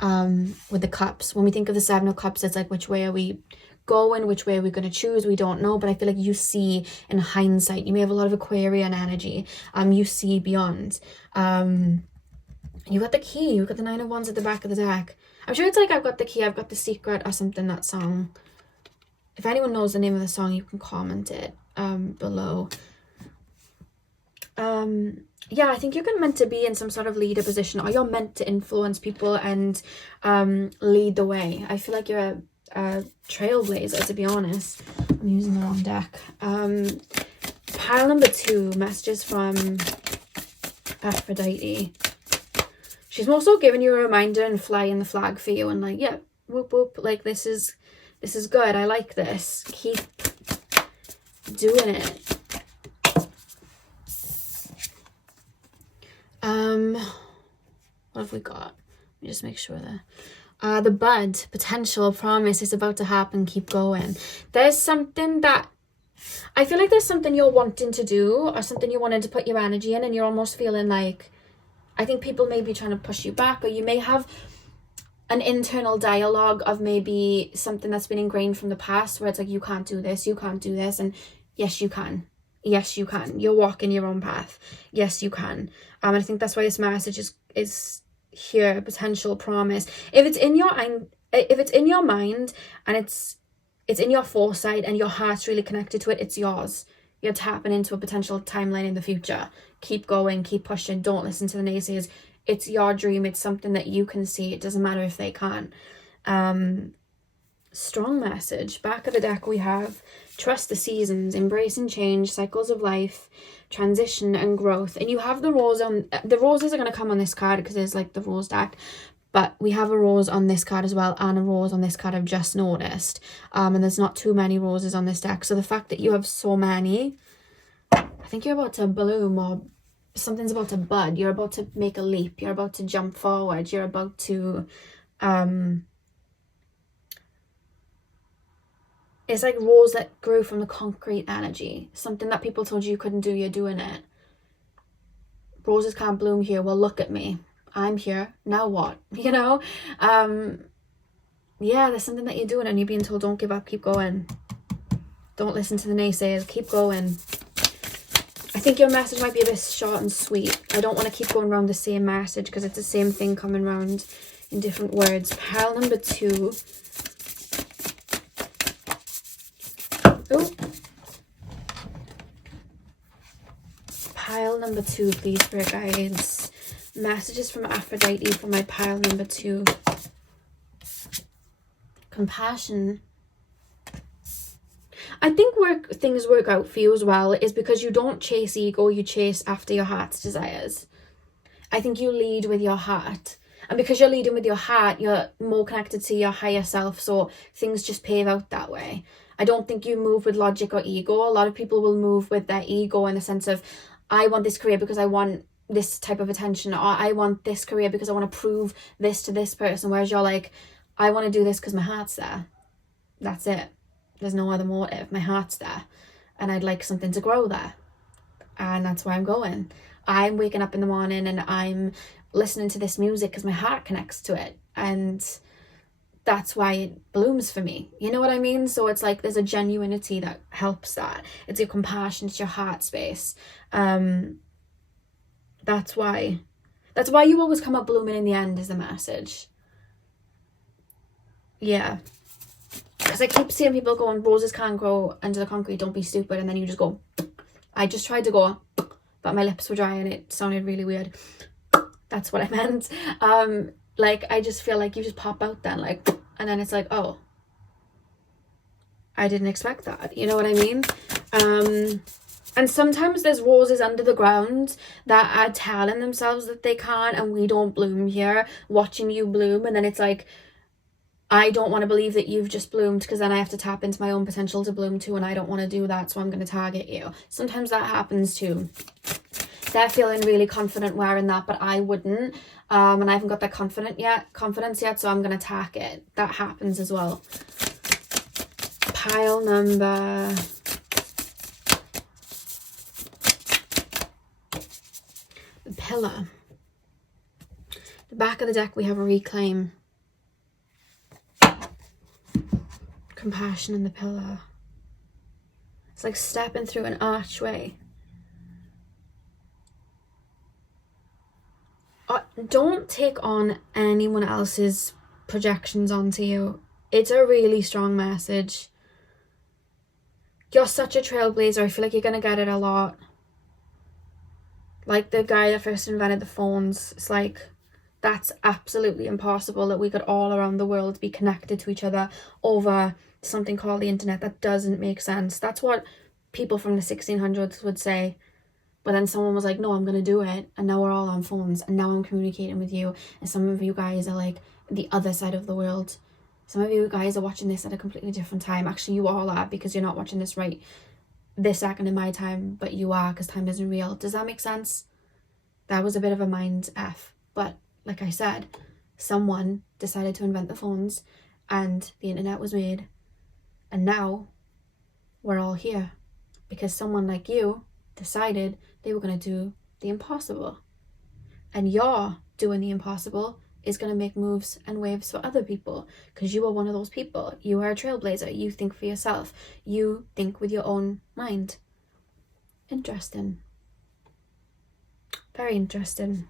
With the cups, when we think of the Seven of Cups, it's like, which way are we going, which way are we going to choose? We don't know. But I feel like you see in hindsight. You may have a lot of Aquarian energy. You see beyond. You got the key. You got the Nine of Wands at the back of the deck. I'm sure it's like, I've got the key, I've got the secret, or something, that song. If anyone knows the name of the song, you can comment it below. Yeah, I think you're meant to be in some sort of leader position, or you're meant to influence people and lead the way. I feel like you're a trailblazer, to be honest. I'm using the wrong deck. Pile number 2, messages from Aphrodite. She's also giving you a reminder and flying the flag for you, and like, yeah, whoop whoop, like, this is good, I like this, keep doing it. What have we got? Let me just make sure there. The bud, potential, promise is about to happen, keep going. There's something that, I feel like there's something you're wanting to do, or something you're wanting to put your energy in, and you're almost feeling like, I think people may be trying to push you back, or you may have an internal dialogue of maybe something that's been ingrained from the past, where it's like, you can't do this, and yes, you can. Yes, you can. You're walking your own path. Yes, you can. I think that's why this message is here, potential, promise. If it's in your mind and it's in your foresight and your heart's really connected to it, it's yours. You're tapping into a potential timeline in the future. Keep going, keep pushing. Don't listen to the naysayers. It's your dream. It's something that you can see. It doesn't matter if they can't. Strong message. Back of the deck we have trust the seasons, embracing change, cycles of life, transition and growth. And you have the rose on. The roses are going to come on this card because it's like the rose deck. But we have a rose on this card as well, and a rose on this card I've just noticed. And there's not too many roses on this deck. So the fact that you have so many, I think you're about to bloom, or something's about to bud. You're about to make a leap. You're about to jump forward. You're about to... it's like rose that grew from the concrete energy. Something that people told you couldn't do, you're doing it. Roses can't bloom here. Well, look at me. I'm here. Now what? You know? Yeah, there's something that you're doing and you're being told, don't give up, keep going. Don't listen to the naysayers, keep going. I think your message might be a bit short and sweet. I don't want to keep going around the same message because it's the same thing coming around in different words. Pile number 2. Oh. Pile number 2, please, for your guides. Messages from Aphrodite for my pile number 2. Compassion. I think things work out for you as well is because you don't chase ego, you chase after your heart's desires. I think you lead with your heart. And because you're leading with your heart, you're more connected to your higher self, so things just pave out that way. I don't think you move with logic or ego. A lot of people will move with their ego in the sense of, I want this career because I want this type of attention, or I want this career because I want to prove this to this person. Whereas you're like, I want to do this because my heart's there. That's it. There's no other motive. My heart's there. And I'd like something to grow there. And that's where I'm going. I'm waking up in the morning and I'm listening to this music because my heart connects to it. And that's why it blooms for me. You know what I mean? So it's like there's a genuinity that helps that. It's your compassion, it's your heart space. That's why you always come up blooming in the end is the message. Yeah. Because I keep seeing people going, roses can't grow under the concrete, don't be stupid. And then you just go, I just tried to go, but my lips were dry and it sounded really weird. That's what I meant. Like, I just feel like you just pop out then, like, and then it's like, oh, I didn't expect that. You know what I mean? And sometimes there's roses under the ground that are telling themselves that they can't, and we don't bloom here, watching you bloom. And then it's like, I don't want to believe that you've just bloomed, because then I have to tap into my own potential to bloom too, and I don't want to do that, so I'm going to target you. Sometimes that happens too. They're feeling really confident wearing that, but I wouldn't. And I haven't got that confidence yet, so I'm going to target. That happens as well. Pile number... the pillar. The back of the deck, we have a reclaim. Compassion in the pillar. It's like stepping through an archway. Don't take on anyone else's projections onto you. It's a really strong message. You're such a trailblazer. I feel like you're going to get it a lot. Like the guy that first invented the phones. It's like, that's absolutely impossible that we could all around the world be connected to each other over something called the internet. That doesn't make sense. That's what people from the 1600s would say. But then someone was like, no, I'm going to do it. And now we're all on phones. And now I'm communicating with you. And some of you guys are like the other side of the world. Some of you guys are watching this at a completely different time. Actually, you all are, because you're not watching this right this second in my time. But you are, because time isn't real. Does that make sense? That was a bit of a mind F. But like I said, someone decided to invent the phones. And the internet was made. And now we're all here. Because someone like you decided they were going to do the impossible. And your doing the impossible is going to make moves and waves for other people, because you are one of those people. You are a trailblazer. You think for yourself. You think with your own mind. Interesting. Very interesting.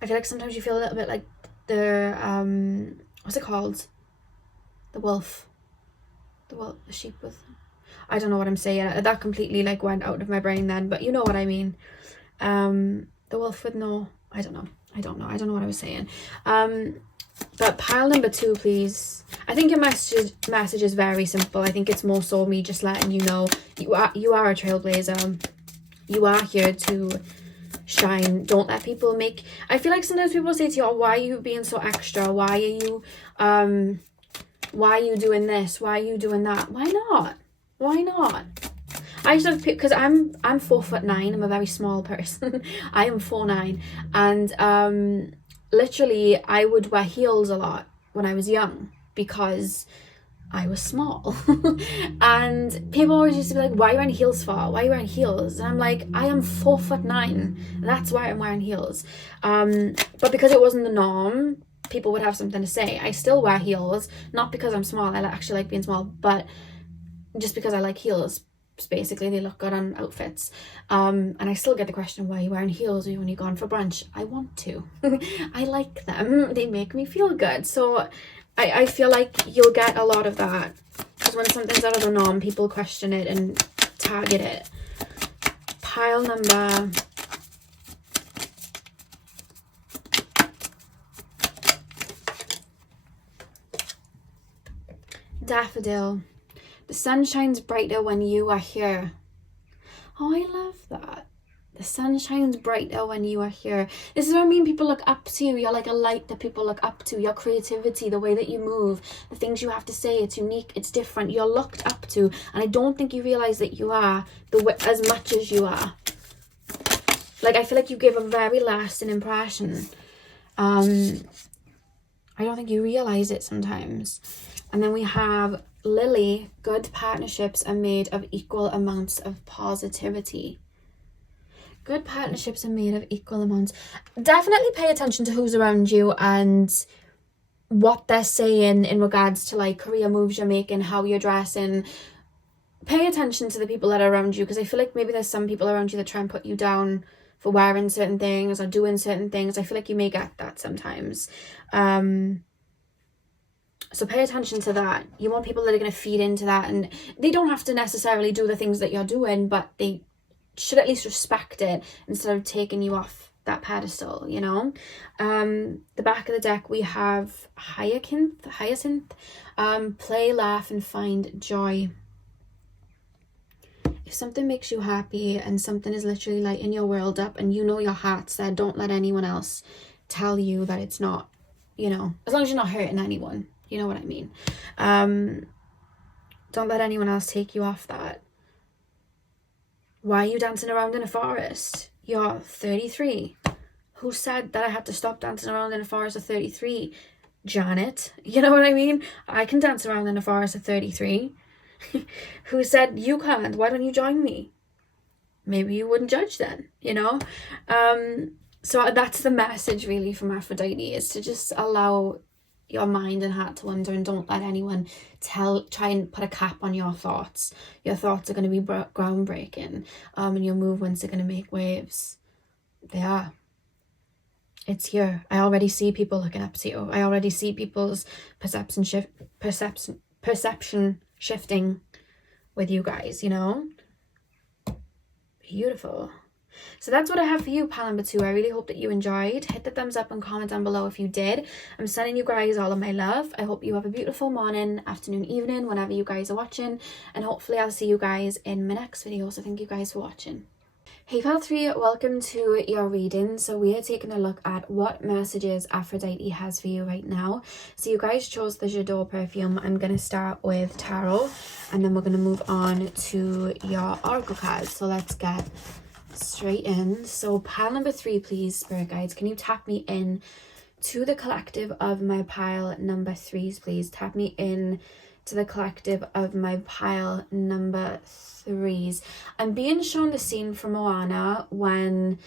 I feel like sometimes you feel a little bit like the, what's it called? The wolf. The sheep with... I don't know what I'm saying. That completely like went out of my brain then, but you know what I mean. The wolf with no... I don't know what I was saying. But pile number 2, please. I think your message is very simple. I think it's more so me just letting you know you are a trailblazer. You are here to shine. Don't let people make... I feel like sometimes people say to you, oh, why are you being so extra? Why are you doing this? Why are you doing that? Why not? Why not? I just have, because I'm 4'9". I'm a very small person. I am 4'9", and literally I would wear heels a lot when I was young because I was small. And people always used to be like, why are you wearing heels for? Why are you wearing heels? And I'm like, I am 4'9". That's why I'm wearing heels. But because it wasn't the norm, people would have something to say. I still wear heels, not because I'm small. I actually like being small, but just because I like heels. Basically, they look good on outfits. And I still get the question, why are you wearing heels when you're going for brunch? I want to. I like them. They make me feel good. So I feel like you'll get a lot of that. Because when something's out of the norm, people question it and target it. Pile number... Daffodil. The sun shines brighter when you are here. Oh, I love that. The sun shines brighter when you are here. This is what I mean. People look up to you. You're like a light that people look up to. Your creativity, the way that you move, the things you have to say, it's unique, it's different. You're looked up to. And I don't think you realize that you are as much as you are. Like, I feel like you give a very lasting impression. I don't think you realize it sometimes. And then we have Lily. Good partnerships are made of equal amounts of positivity. Good partnerships are made of equal amounts. Definitely pay attention to who's around you and what they're saying in regards to like career moves you're making, how you're dressing. Pay attention to the people that are around you, because I feel like maybe there's some people around you that try and put you down for wearing certain things or doing certain things. I feel like you may get that sometimes. So pay attention to that. You want people that are going to feed into that, and they don't have to necessarily do the things that you're doing, but they should at least respect it instead of taking you off that pedestal, you know. The back of the deck we have Hyacinth. Play, laugh and find joy. If something makes you happy and something is literally lighting your world up and you know your heart's there, don't let anyone else tell you that it's not, you know, as long as you're not hurting anyone, you know what I mean. Don't let anyone else take you off that. Why are you dancing around in a forest? You're 33. Who said that I had to stop dancing around in a forest at 33? Janet. You know what I mean? I can dance around in a forest at 33. Who said you can't? Why don't you join me? Maybe you wouldn't judge then, you know? So that's the message really from Aphrodite, is to just allow your mind and heart to wander, and don't let anyone try and put a cap on your thoughts. Your thoughts are going to be groundbreaking, and your movements are going to make waves. They are. It's here. I already see people looking up to you. I already see people's perception shifting with you guys, you know. Beautiful. So that's what I have for you, pal number 2. I really hope that you enjoyed. Hit the thumbs up and comment down below if you did. I'm sending you guys all of my love. I hope you have a beautiful morning, afternoon, evening, whenever you guys are watching. And hopefully I'll see you guys in my next video. So thank you guys for watching. Hey pal 3, welcome to your reading. So we are taking a look at what messages Aphrodite has for you right now. So you guys chose the J'adore perfume. I'm going to start with tarot, and then we're going to move on to your oracle cards. So let's get straight in. So pile number 3, please, spirit guides, can you tap me in to the collective of my pile number 3s, please? Tap me in to the collective of my pile number 3s. I'm being shown the scene from Moana when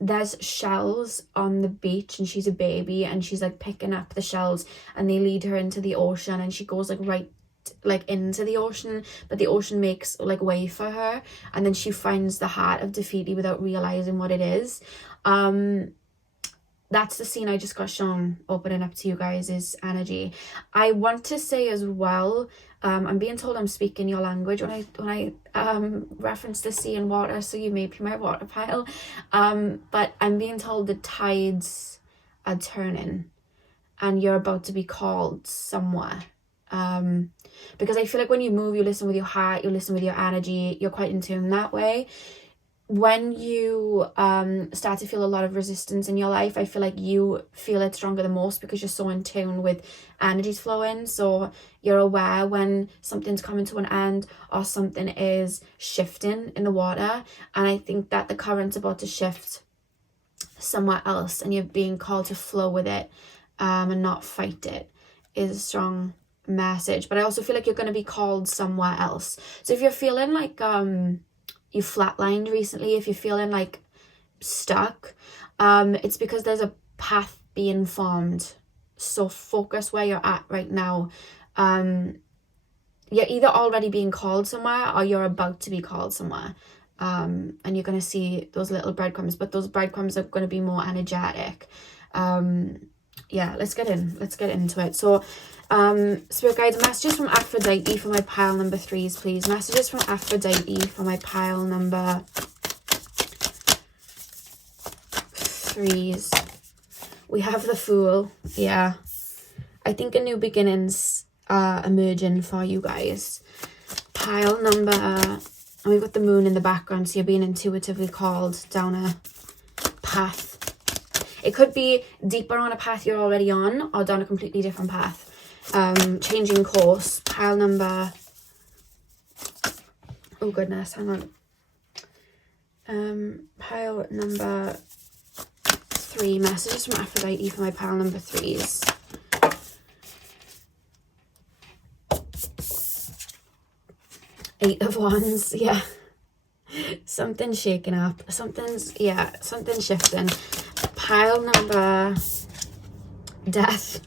there's shells on the beach and she's a baby and she's like picking up the shells and they lead her into the ocean and she goes like into the ocean, but the ocean makes like way for her, and then she finds the heart of Te Fiti without realizing what it is. That's the scene I just got shown opening up to you guys' energy. I want to say as well, I'm being told I'm speaking your language when I reference the sea and water, so you may be my water pile. But I'm being told the tides are turning and you're about to be called somewhere. Because I feel like when you move, you listen with your heart, you listen with your energy, you're quite in tune that way. When you start to feel a lot of resistance in your life, I feel like you feel it stronger the most because you're so in tune with energies flowing. So you're aware when something's coming to an end or something is shifting in the water. And I think that the current's about to shift somewhere else and you're being called to flow with it and not fight it is a strong message. But I also feel like you're going to be called somewhere else. So if you're feeling like you flatlined recently, if you're feeling like stuck, it's because there's a path being formed. So focus where you're at right now. You're either already being called somewhere or you're about to be called somewhere, and you're going to see those little breadcrumbs, but those breadcrumbs are going to be more energetic. Yeah, let's get into it. So spirit guides, messages from Aphrodite for my pile number 3s, please. Messages from Aphrodite for my pile number 3s. We have the Fool. Yeah, I think a new beginning's emerging for you guys. Pile number And we've got the moon in the background, so you're being intuitively called down a path. It could be deeper on a path you're already on, or down a completely different path. Changing course. Pile number... Oh goodness, hang on. Pile number 3. Messages from Aphrodite for my pile number 3s. Eight of Wands, yeah. Something's shaking up. Something's shifting. Pile number... Death.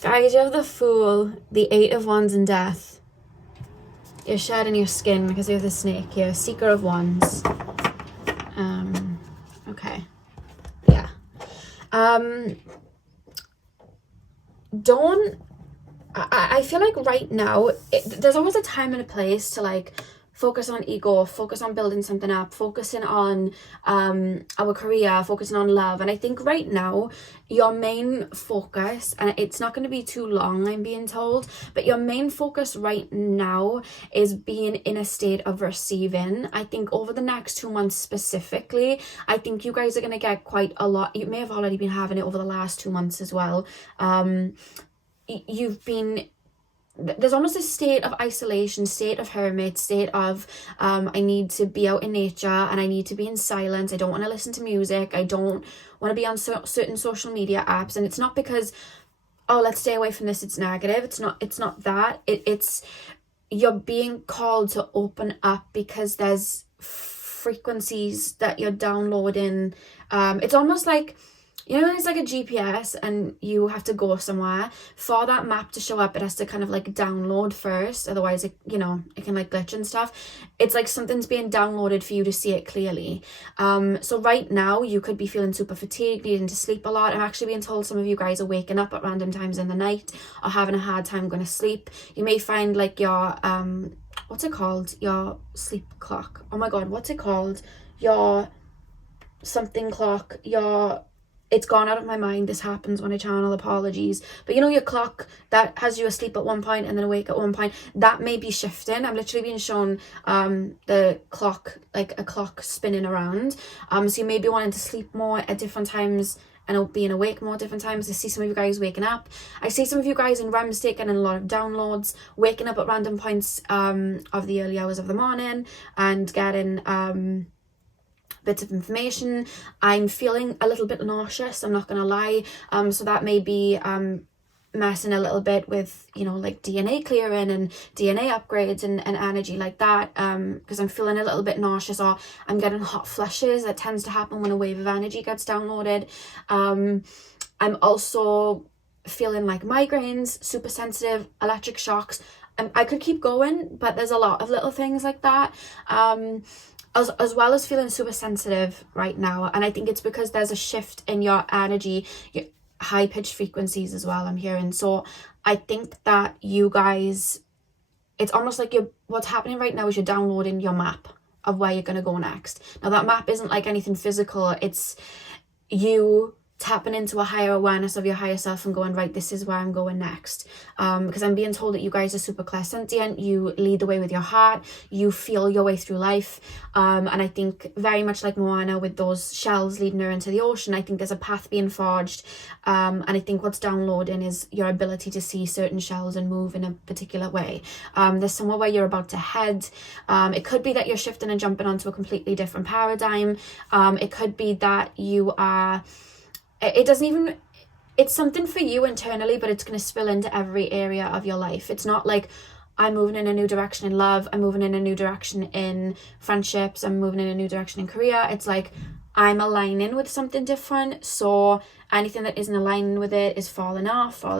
Guys, you have the Fool, the 8 of Wands, and Death. You're shedding your skin because you have the Snake here. Seeker of Wands. Okay. Yeah. I feel like right now, there's always a time and a place to like focus on ego, focus on building something up, focusing on our career, focusing on love. And I think right now, your main focus, and it's not going to be too long, I'm being told, but your main focus right now is being in a state of receiving. I think over the next 2 months specifically, I think you guys are going to get quite a lot. You may have already been having it over the last 2 months as well. There's almost a state of isolation, state of hermit, state of I need to be out in nature and I need to be in silence. I don't want to listen to music. I don't want to be on certain social media apps. And it's not because, oh, let's stay away from this, it's negative. It's not that. It's you're being called to open up because there's frequencies that you're downloading. It's almost like, you know, it's like a GPS and you have to go somewhere. For that map to show up, it has to kind of like download first. Otherwise, it can like glitch and stuff. It's like something's being downloaded for you to see it clearly. So right now, you could be feeling super fatigued, needing to sleep a lot. I'm actually being told some of you guys are waking up at random times in the night or having a hard time going to sleep. You may find like your, what's it called? Your sleep clock. Oh my God, what's it called? Your something clock, it's gone out of my mind. This happens when I channel, apologies. But you know your clock that has you asleep at one point and then awake at one point, that may be shifting. I'm literally being shown the clock, like a clock spinning around. So you may be wanting to sleep more at different times and being awake more at different times. I see some of you guys waking up. I see some of you guys in REM state getting a lot of downloads, waking up at random points of the early hours of the morning and getting bits of information. I'm feeling a little bit nauseous, I'm not gonna lie. So that may be messing a little bit with, you know, like DNA clearing and DNA upgrades and energy like that, because I'm feeling a little bit nauseous, or I'm getting hot flushes. That tends to happen when a wave of energy gets downloaded. I'm also feeling like migraines, super sensitive, electric shocks. I could keep going, but there's a lot of little things like that. As well as feeling super sensitive right now. And I think it's because there's a shift in your energy, your high-pitched frequencies as well, I'm hearing. So I think that you guys, it's almost like what's happening right now is you're downloading your map of where you're going to go next. Now, that map isn't like anything physical. It's you tapping into a higher awareness of your higher self and going, right, this is where I'm going next. Because I'm being told that you guys are super clairsentient. You lead the way with your heart. You feel your way through life. And I think very much like Moana with those shells leading her into the ocean, I think there's a path being forged. And I think what's downloading is your ability to see certain shells and move in a particular way. There's somewhere where you're about to head. It could be that you're shifting and jumping onto a completely different paradigm. It could be that you are... it's something for you internally, but it's going to spill into every area of your life. It's not like I'm moving in a new direction in love, I'm moving in a new direction in friendships, I'm moving in a new direction in career. It's like I'm aligning with something different, so anything that isn't aligning with it is falling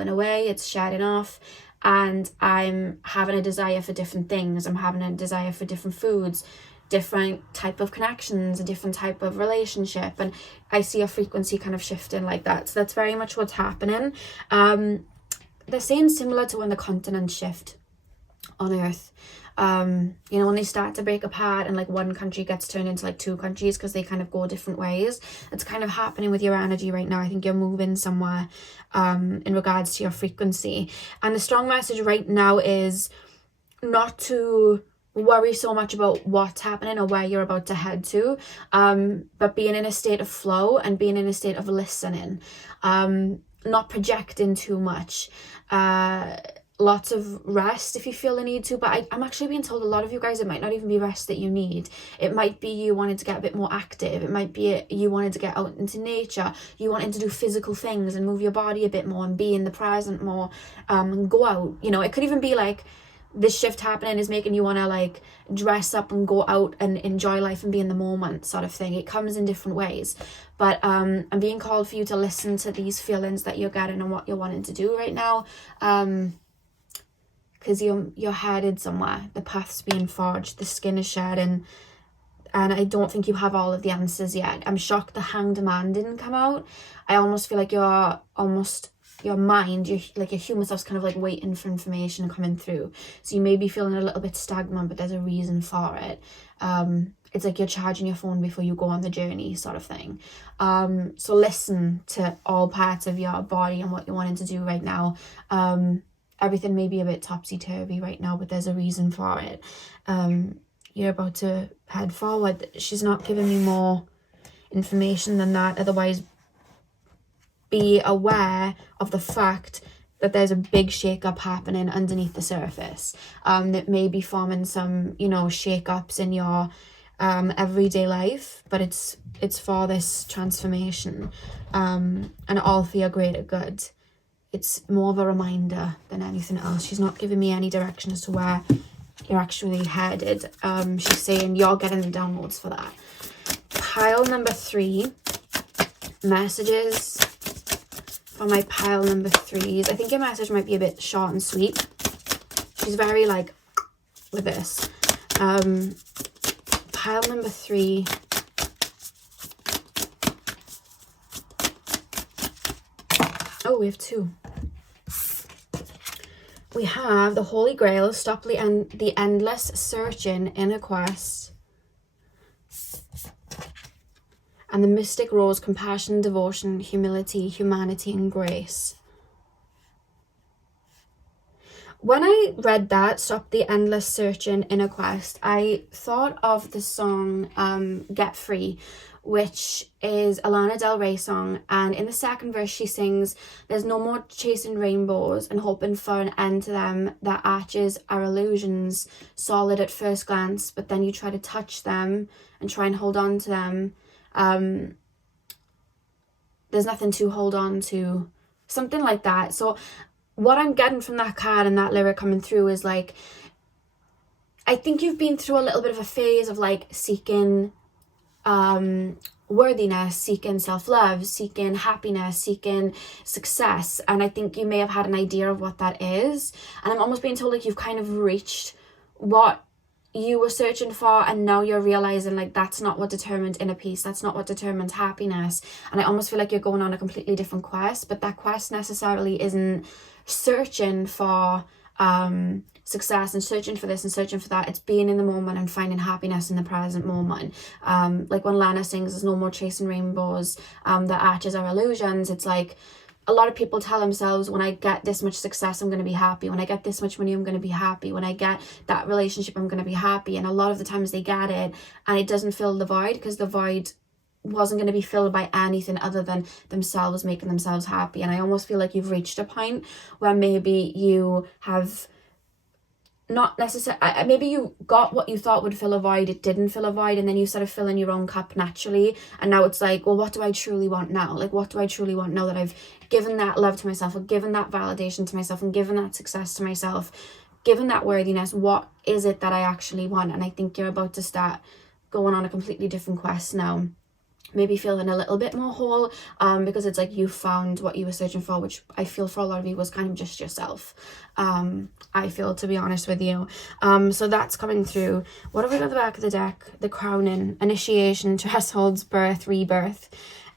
away, it's shedding off. And I'm having a desire for different things. I'm having a desire for different foods, different type of connections, a different type of relationship, and I see a frequency kind of shifting like that. So that's very much what's happening. They're saying similar to when the continents shift on Earth. You know, when they start to break apart and like one country gets turned into like two countries because they kind of go different ways. It's kind of happening with your energy right now. I think you're moving somewhere in regards to your frequency. And the strong message right now is not to worry so much about what's happening or where you're about to head to, but being in a state of flow and being in a state of listening, not projecting too much, lots of rest if you feel the need to. But I'm actually being told a lot of you guys, it might not even be rest that you need. It might be you wanting to get a bit more active. It might be you wanting to get out into nature. You wanting to do physical things and move your body a bit more and be in the present more, and go out. You know, it could even be like this shift happening is making you want to like dress up and go out and enjoy life and be in the moment, sort of thing. It comes in different ways, but I'm being called for you to listen to these feelings that you're getting and what you're wanting to do right now, because you're headed somewhere. The path's being forged, the skin is shedding, and I don't think you have all of the answers yet. I'm shocked the Hanged Man didn't come out. I almost feel like your mind, your human self's kind of like waiting for information coming through. So you may be feeling a little bit stagnant, but there's a reason for it. It's like you're charging your phone before you go on the journey, sort of thing. So listen to all parts of your body and what you're wanting to do right now. Everything may be a bit topsy-turvy right now, but there's a reason for it. You're about to head forward. She's not giving me more information than that. Otherwise, be aware of the fact that there's a big shake-up happening underneath the surface, that may be forming some, shake-ups in your everyday life, but it's for this transformation, and all for your greater good. It's more of a reminder than anything else. She's not giving me any direction as to where you're actually headed. She's saying you're getting the downloads for that. Pile number 3, messages for my pile number 3s. I think your message might be a bit short and sweet. She's very like with this. Pile number 3. Oh, we have 2. We have the Holy Grail, stop the endless searching in a quest. And the Mystic Rose, compassion, devotion, humility, humanity, and grace. When I read that, stop the endless searching in a quest, I thought of the song Get Free, which is a Lana Del Rey song, and in the second verse she sings, there's no more chasing rainbows and hoping for an end to them. Their arches are illusions, solid at first glance, but then you try to touch them and try and hold on to them. There's nothing to hold on to, something like that. So what I'm getting from that card and that lyric coming through is like, I think you've been through a little bit of a phase of like seeking worthiness, seeking self-love, seeking happiness, seeking success, and I think you may have had an idea of what that is, and I'm almost being told like you've kind of reached what you were searching for, and now you're realizing like that's not what determined inner peace, that's not what determines happiness, and I almost feel like you're going on a completely different quest, but that quest necessarily isn't searching for success and searching for this and searching for that. It's being in the moment and finding happiness in the present moment. Like when Lana sings, there's no more chasing rainbows, the arches are illusions. It's like a lot of people tell themselves, when I get this much success, I'm going to be happy. When I get this much money, I'm going to be happy. When I get that relationship, I'm going to be happy. And a lot of the times they get it and it doesn't fill the void, because the void wasn't going to be filled by anything other than themselves making themselves happy. And I almost feel like you've reached a point where maybe you have not necessarily, maybe you got what you thought would fill a void, it didn't fill a void, and then you started filling your own cup naturally, and now it's like, well, what do I truly want now? Like, what do I truly want now that I've given that love to myself, or given that validation to myself, and given that success to myself, given that worthiness? What is it that I actually want? And I think you're about to start going on a completely different quest now, maybe feeling a little bit more whole, because it's like you found what you were searching for, which I feel for a lot of you was kind of just yourself. I feel, to be honest with you. So that's coming through. What have we got at the back of the deck? The crowning, initiation, thresholds, birth, rebirth,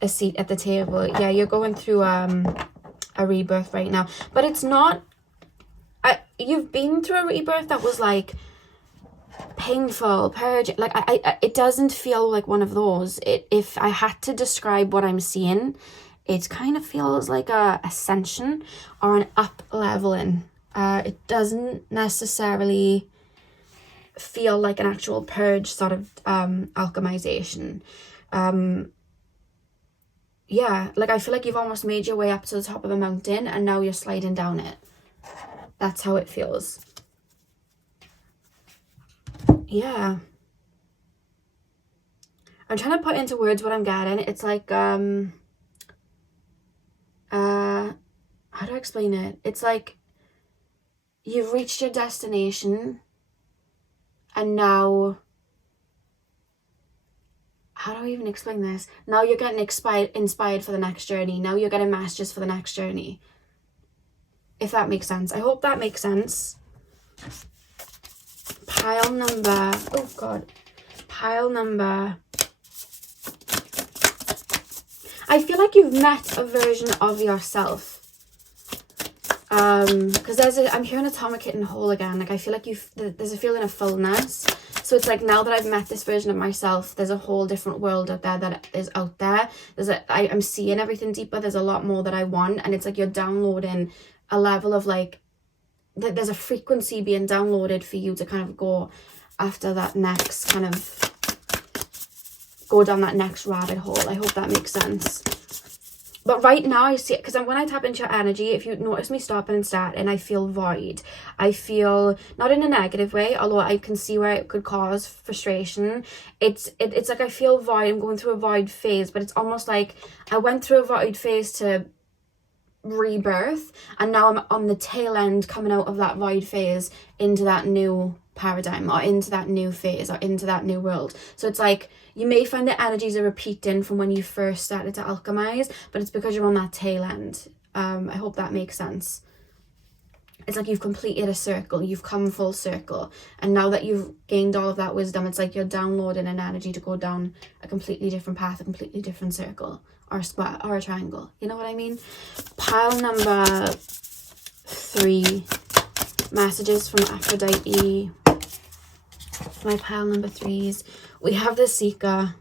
a seat at the table. Yeah, you're going through a rebirth right now, but it's not, you've been through a rebirth that was like painful, purge, like it doesn't feel like one of those. If I had to describe what I'm seeing, it kind of feels like a ascension or an up leveling. It doesn't necessarily feel like an actual purge sort of alchemization. Yeah, like I feel like you've almost made your way up to the top of a mountain and now you're sliding down it. That's how it feels. Yeah. I'm trying to put into words what I'm getting. It's like, how do I explain it? It's like you've reached your destination and now, how do I even explain this? Now you're getting inspired for the next journey. Now you're getting messages for the next journey. If that makes sense. I hope that makes sense. Pile number, oh God. Pile number. I feel like you've met a version of yourself. Because I'm hearing atomic hitting whole again. Like I feel like there's a feeling of fullness. So it's like now that I've met this version of myself, there's a whole different world out there that is out there. I'm seeing everything deeper. There's a lot more that I want. And it's like you're downloading a level of like, there's a frequency being downloaded for you to kind of go after that next kind of, go down that next rabbit hole. I hope that makes sense. But right now I see it, because when I tap into your energy, if you notice me stopping and starting, I feel void. I feel, not in a negative way, although I can see where it could cause frustration. It's like I feel void. I'm going through a void phase, but it's almost like I went through a void phase to rebirth, and now I'm on the tail end coming out of that void phase into that new paradigm, or into that new phase, or into that new world. So it's like you may find the energies are repeating from when you first started to alchemize, but it's because you're on that tail end. I hope that makes sense. It's like you've completed a circle, you've come full circle, and now that you've gained all of that wisdom, it's like you're downloading an energy to go down a completely different path, a completely different circle, or a square, or a triangle. You know what I mean? Pile number 3, messages from Aphrodite. My pile number 3s. We have the Seeker.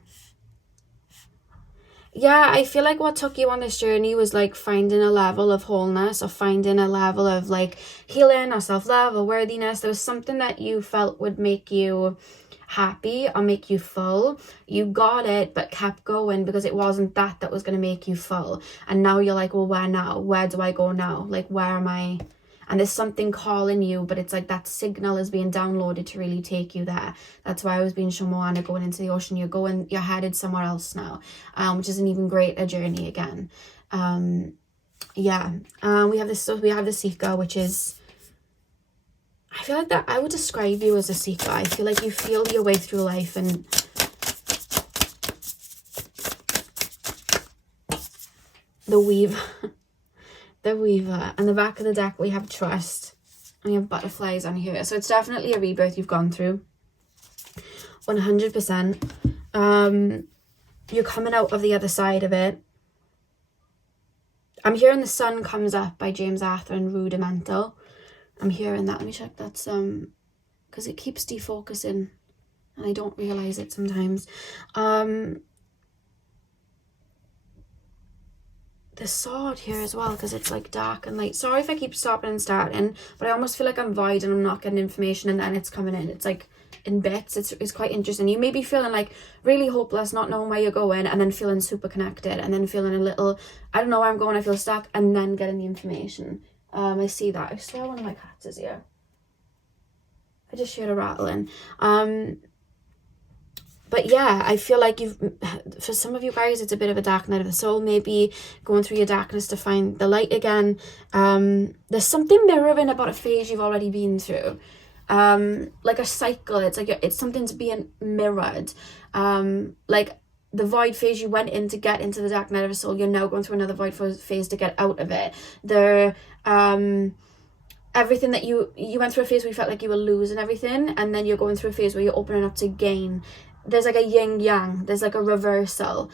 Yeah, I feel like what took you on this journey was like finding a level of wholeness, or finding a level of like healing or self-love or worthiness. There was something that you felt would make you happy or make you full. You got it, but kept going because it wasn't that was going to make you full. And now you're like, well, where now? Where do I go now? Like, where am I? And there's something calling you, but it's like that signal is being downloaded to really take you there. That's why I was being shown Moana going into the ocean. You're headed somewhere else now, which is an even greater journey again. Yeah. We have the Seeker, which is, I feel like that I would describe you as a seeker. I feel like you feel your way through life, and the Weaver. The Weaver. And the back of the deck we have Trust, and we have butterflies on here. So it's definitely a rebirth you've gone through. 100%. You're coming out of the other side of it. I'm hearing The Sun Comes Up by James Arthur and Rudimental. I'm hearing that. Let me check. That's because it keeps defocusing and I don't realize it sometimes. The Sword here as well, because it's like dark and light. Sorry if I keep stopping and starting, but I almost feel like I'm void and I'm not getting information, and then it's coming in. It's like in bits. It's quite interesting. You may be feeling like really hopeless, not knowing where you're going, and then feeling super connected, and then feeling a little, I don't know where I'm going, I feel stuck, and then getting the information. I see that. I swear one of my cats is here. I just heard a rattling. But yeah, I feel like for some of you guys, it's a bit of a dark night of the soul, maybe going through your darkness to find the light again. There's something mirroring about a phase you've already been through. Like a cycle. It's like it's something's being mirrored. Like the void phase you went in to get into the dark night of the soul, you're now going through another void phase to get out of it. Everything that you went through a phase where you felt like you were losing everything, and then you're going through a phase where you're opening up to gain. There's like a yin yang, there's like a reversal.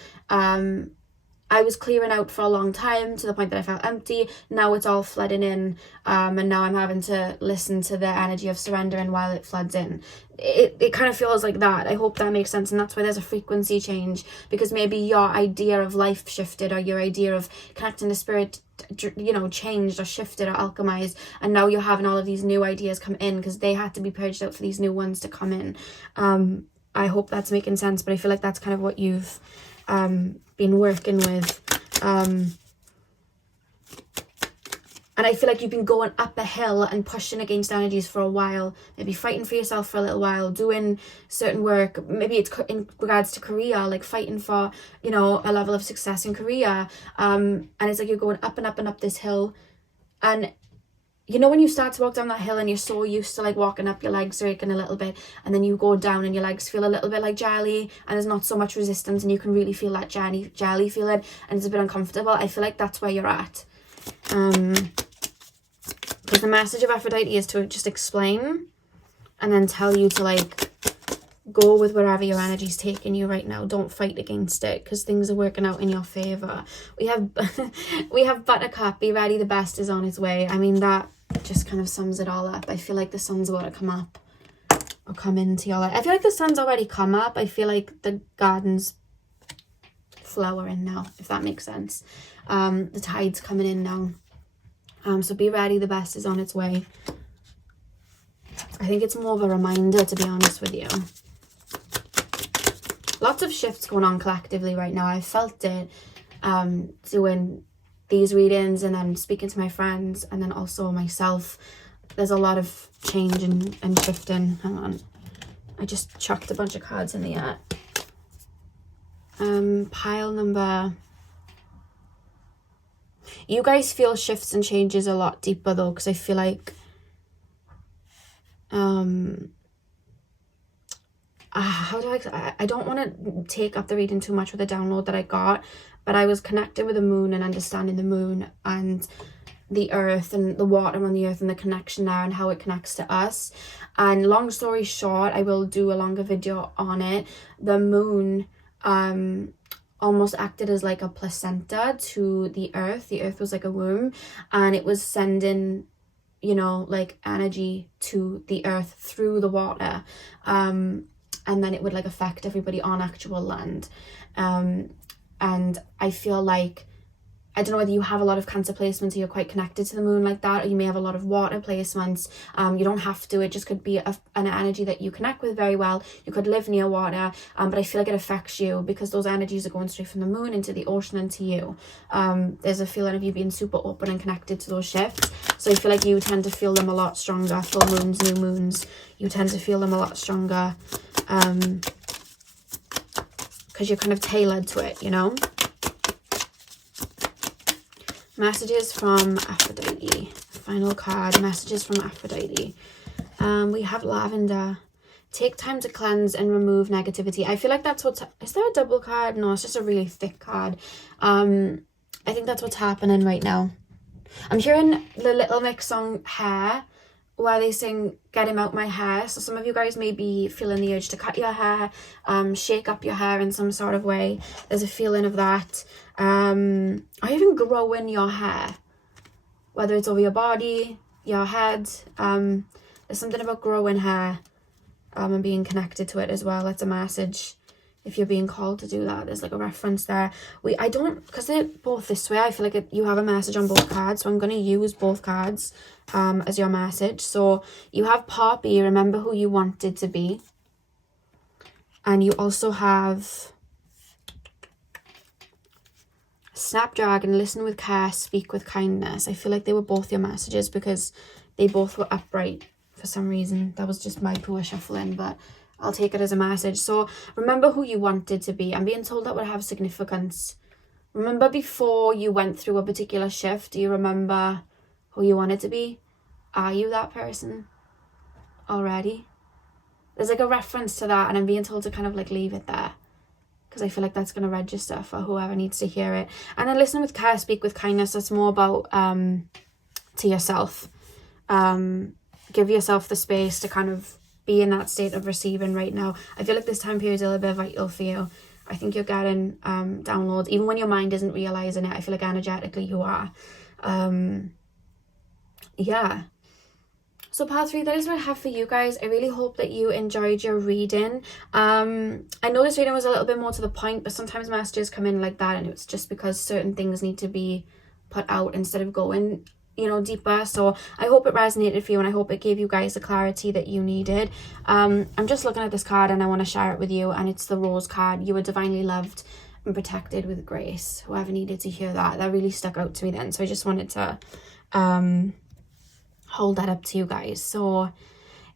I was clearing out for a long time to the point that I felt empty. Now it's all flooding in, and now I'm having to listen to the energy of surrendering while it floods in. It kind of feels like that. I hope that makes sense, and that's why there's a frequency change, because maybe your idea of life shifted, or your idea of connecting to spirit, you know, changed or shifted or alchemized, and now you're having all of these new ideas come in because they had to be purged out for these new ones to come in. I hope that's making sense, but I feel like that's kind of what you've been working with, and I feel like you've been going up a hill and pushing against energies for a while, maybe fighting for yourself for a little while, doing certain work. Maybe it's in regards to career, like fighting for, you know, a level of success in career, and it's like you're going up and up and up this hill, and you know when you start to walk down that hill and you're so used to like walking up, your legs are aching a little bit, and then you go down and your legs feel a little bit like jelly, and there's not so much resistance, and you can really feel that jelly feeling, and it's a bit uncomfortable. I feel like that's where you're at, because the message of Aphrodite is to just explain and then tell you to like go with wherever your energy's taking you right now. Don't fight against it, because things are working out in your favor. We have Buttercup, be ready, the best is on its way. I mean, that just kind of sums it all up. I feel like the sun's about to come up or come into your life. I feel like the sun's already come up. I feel like the garden's flowering now, if that makes sense. The tide's coming in now. So be ready, the best is on its way. I think it's more of a reminder, to be honest with you. Lots of shifts going on collectively right now. I felt it doing these readings and then speaking to my friends and then also myself. There's a lot of change and shifting. Hang on. I just chucked a bunch of cards in the air. Pile number... You guys feel shifts and changes a lot deeper though, because I feel like I don't want to take up the reading too much with the download that I got, but I was connected with the moon and understanding the moon and the earth and the water on the earth and the connection there and how it connects to us. And long story short, I will do a longer video on it. The moon almost acted as like a placenta to the earth. The earth was like a womb, and it was sending, you know, like energy to the earth through the water, and then it would like affect everybody on actual land. And I feel like, I don't know whether you have a lot of Cancer placements or you're quite connected to the moon like that, or you may have a lot of water placements. You don't have to. It just could be an energy that you connect with very well. You could live near water, but I feel like it affects you because those energies are going straight from the moon into the ocean and to you. There's a feeling of you being super open and connected to those shifts. So I feel like you tend to feel them a lot stronger. Full moons, new moons, you tend to feel them a lot stronger because you're kind of tailored to it, you know? Messages from Aphrodite. Final card. Messages from Aphrodite. We have Lavender. Take time to cleanse and remove negativity. I feel like that's what's... Is there a double card? No, it's just a really thick card. I think that's what's happening right now. I'm hearing the Little Mix song Hair, where they sing Get Him Out My Hair. So some of you guys may be feeling the urge to cut your hair, shake up your hair in some sort of way. There's a feeling of that. Or even growing your hair, whether it's over your body, your head. There's something about growing hair and being connected to it as well. That's a message if you're being called to do that. There's like a reference there. I don't, because they're both this way, I feel like you have a message on both cards, so I'm going to use both cards as your message. So you have Poppy, remember who you wanted to be. And you also have Snapdragon, listen with care, speak with kindness. I feel like they were both your messages because they both were upright for some reason. That was just my poor shuffling, but I'll take it as a message. So remember who you wanted to be. I'm being told that would have significance. Remember before you went through a particular shift, do you remember who you wanted to be? Are you that person already? There's like a reference to that, and I'm being told to kind of like leave it there, because I feel like that's going to register for whoever needs to hear it. And then listen with care, speak with kindness. That's more about to yourself. Give yourself the space to kind of be in that state of receiving right now. I feel like this time period is a little bit vital for you. I think you're getting downloads, even when your mind isn't realizing it. I feel like energetically you are. Yeah. So part 3, that is what I have for you guys. I really hope that you enjoyed your reading. I know this reading was a little bit more to the point, but sometimes messages come in like that, and it's just because certain things need to be put out instead of going, you know, deeper. So I hope it resonated for you, and I hope it gave you guys the clarity that you needed. I'm just looking at this card and I want to share it with you, and it's the Rose card. You were divinely loved and protected with grace. Whoever needed to hear that, that really stuck out to me then. So I just wanted to hold that up to you guys. So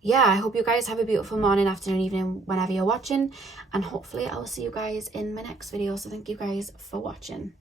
yeah, I hope you guys have a beautiful morning, afternoon, evening, whenever you're watching, and hopefully I will see you guys in my next video. So thank you guys for watching.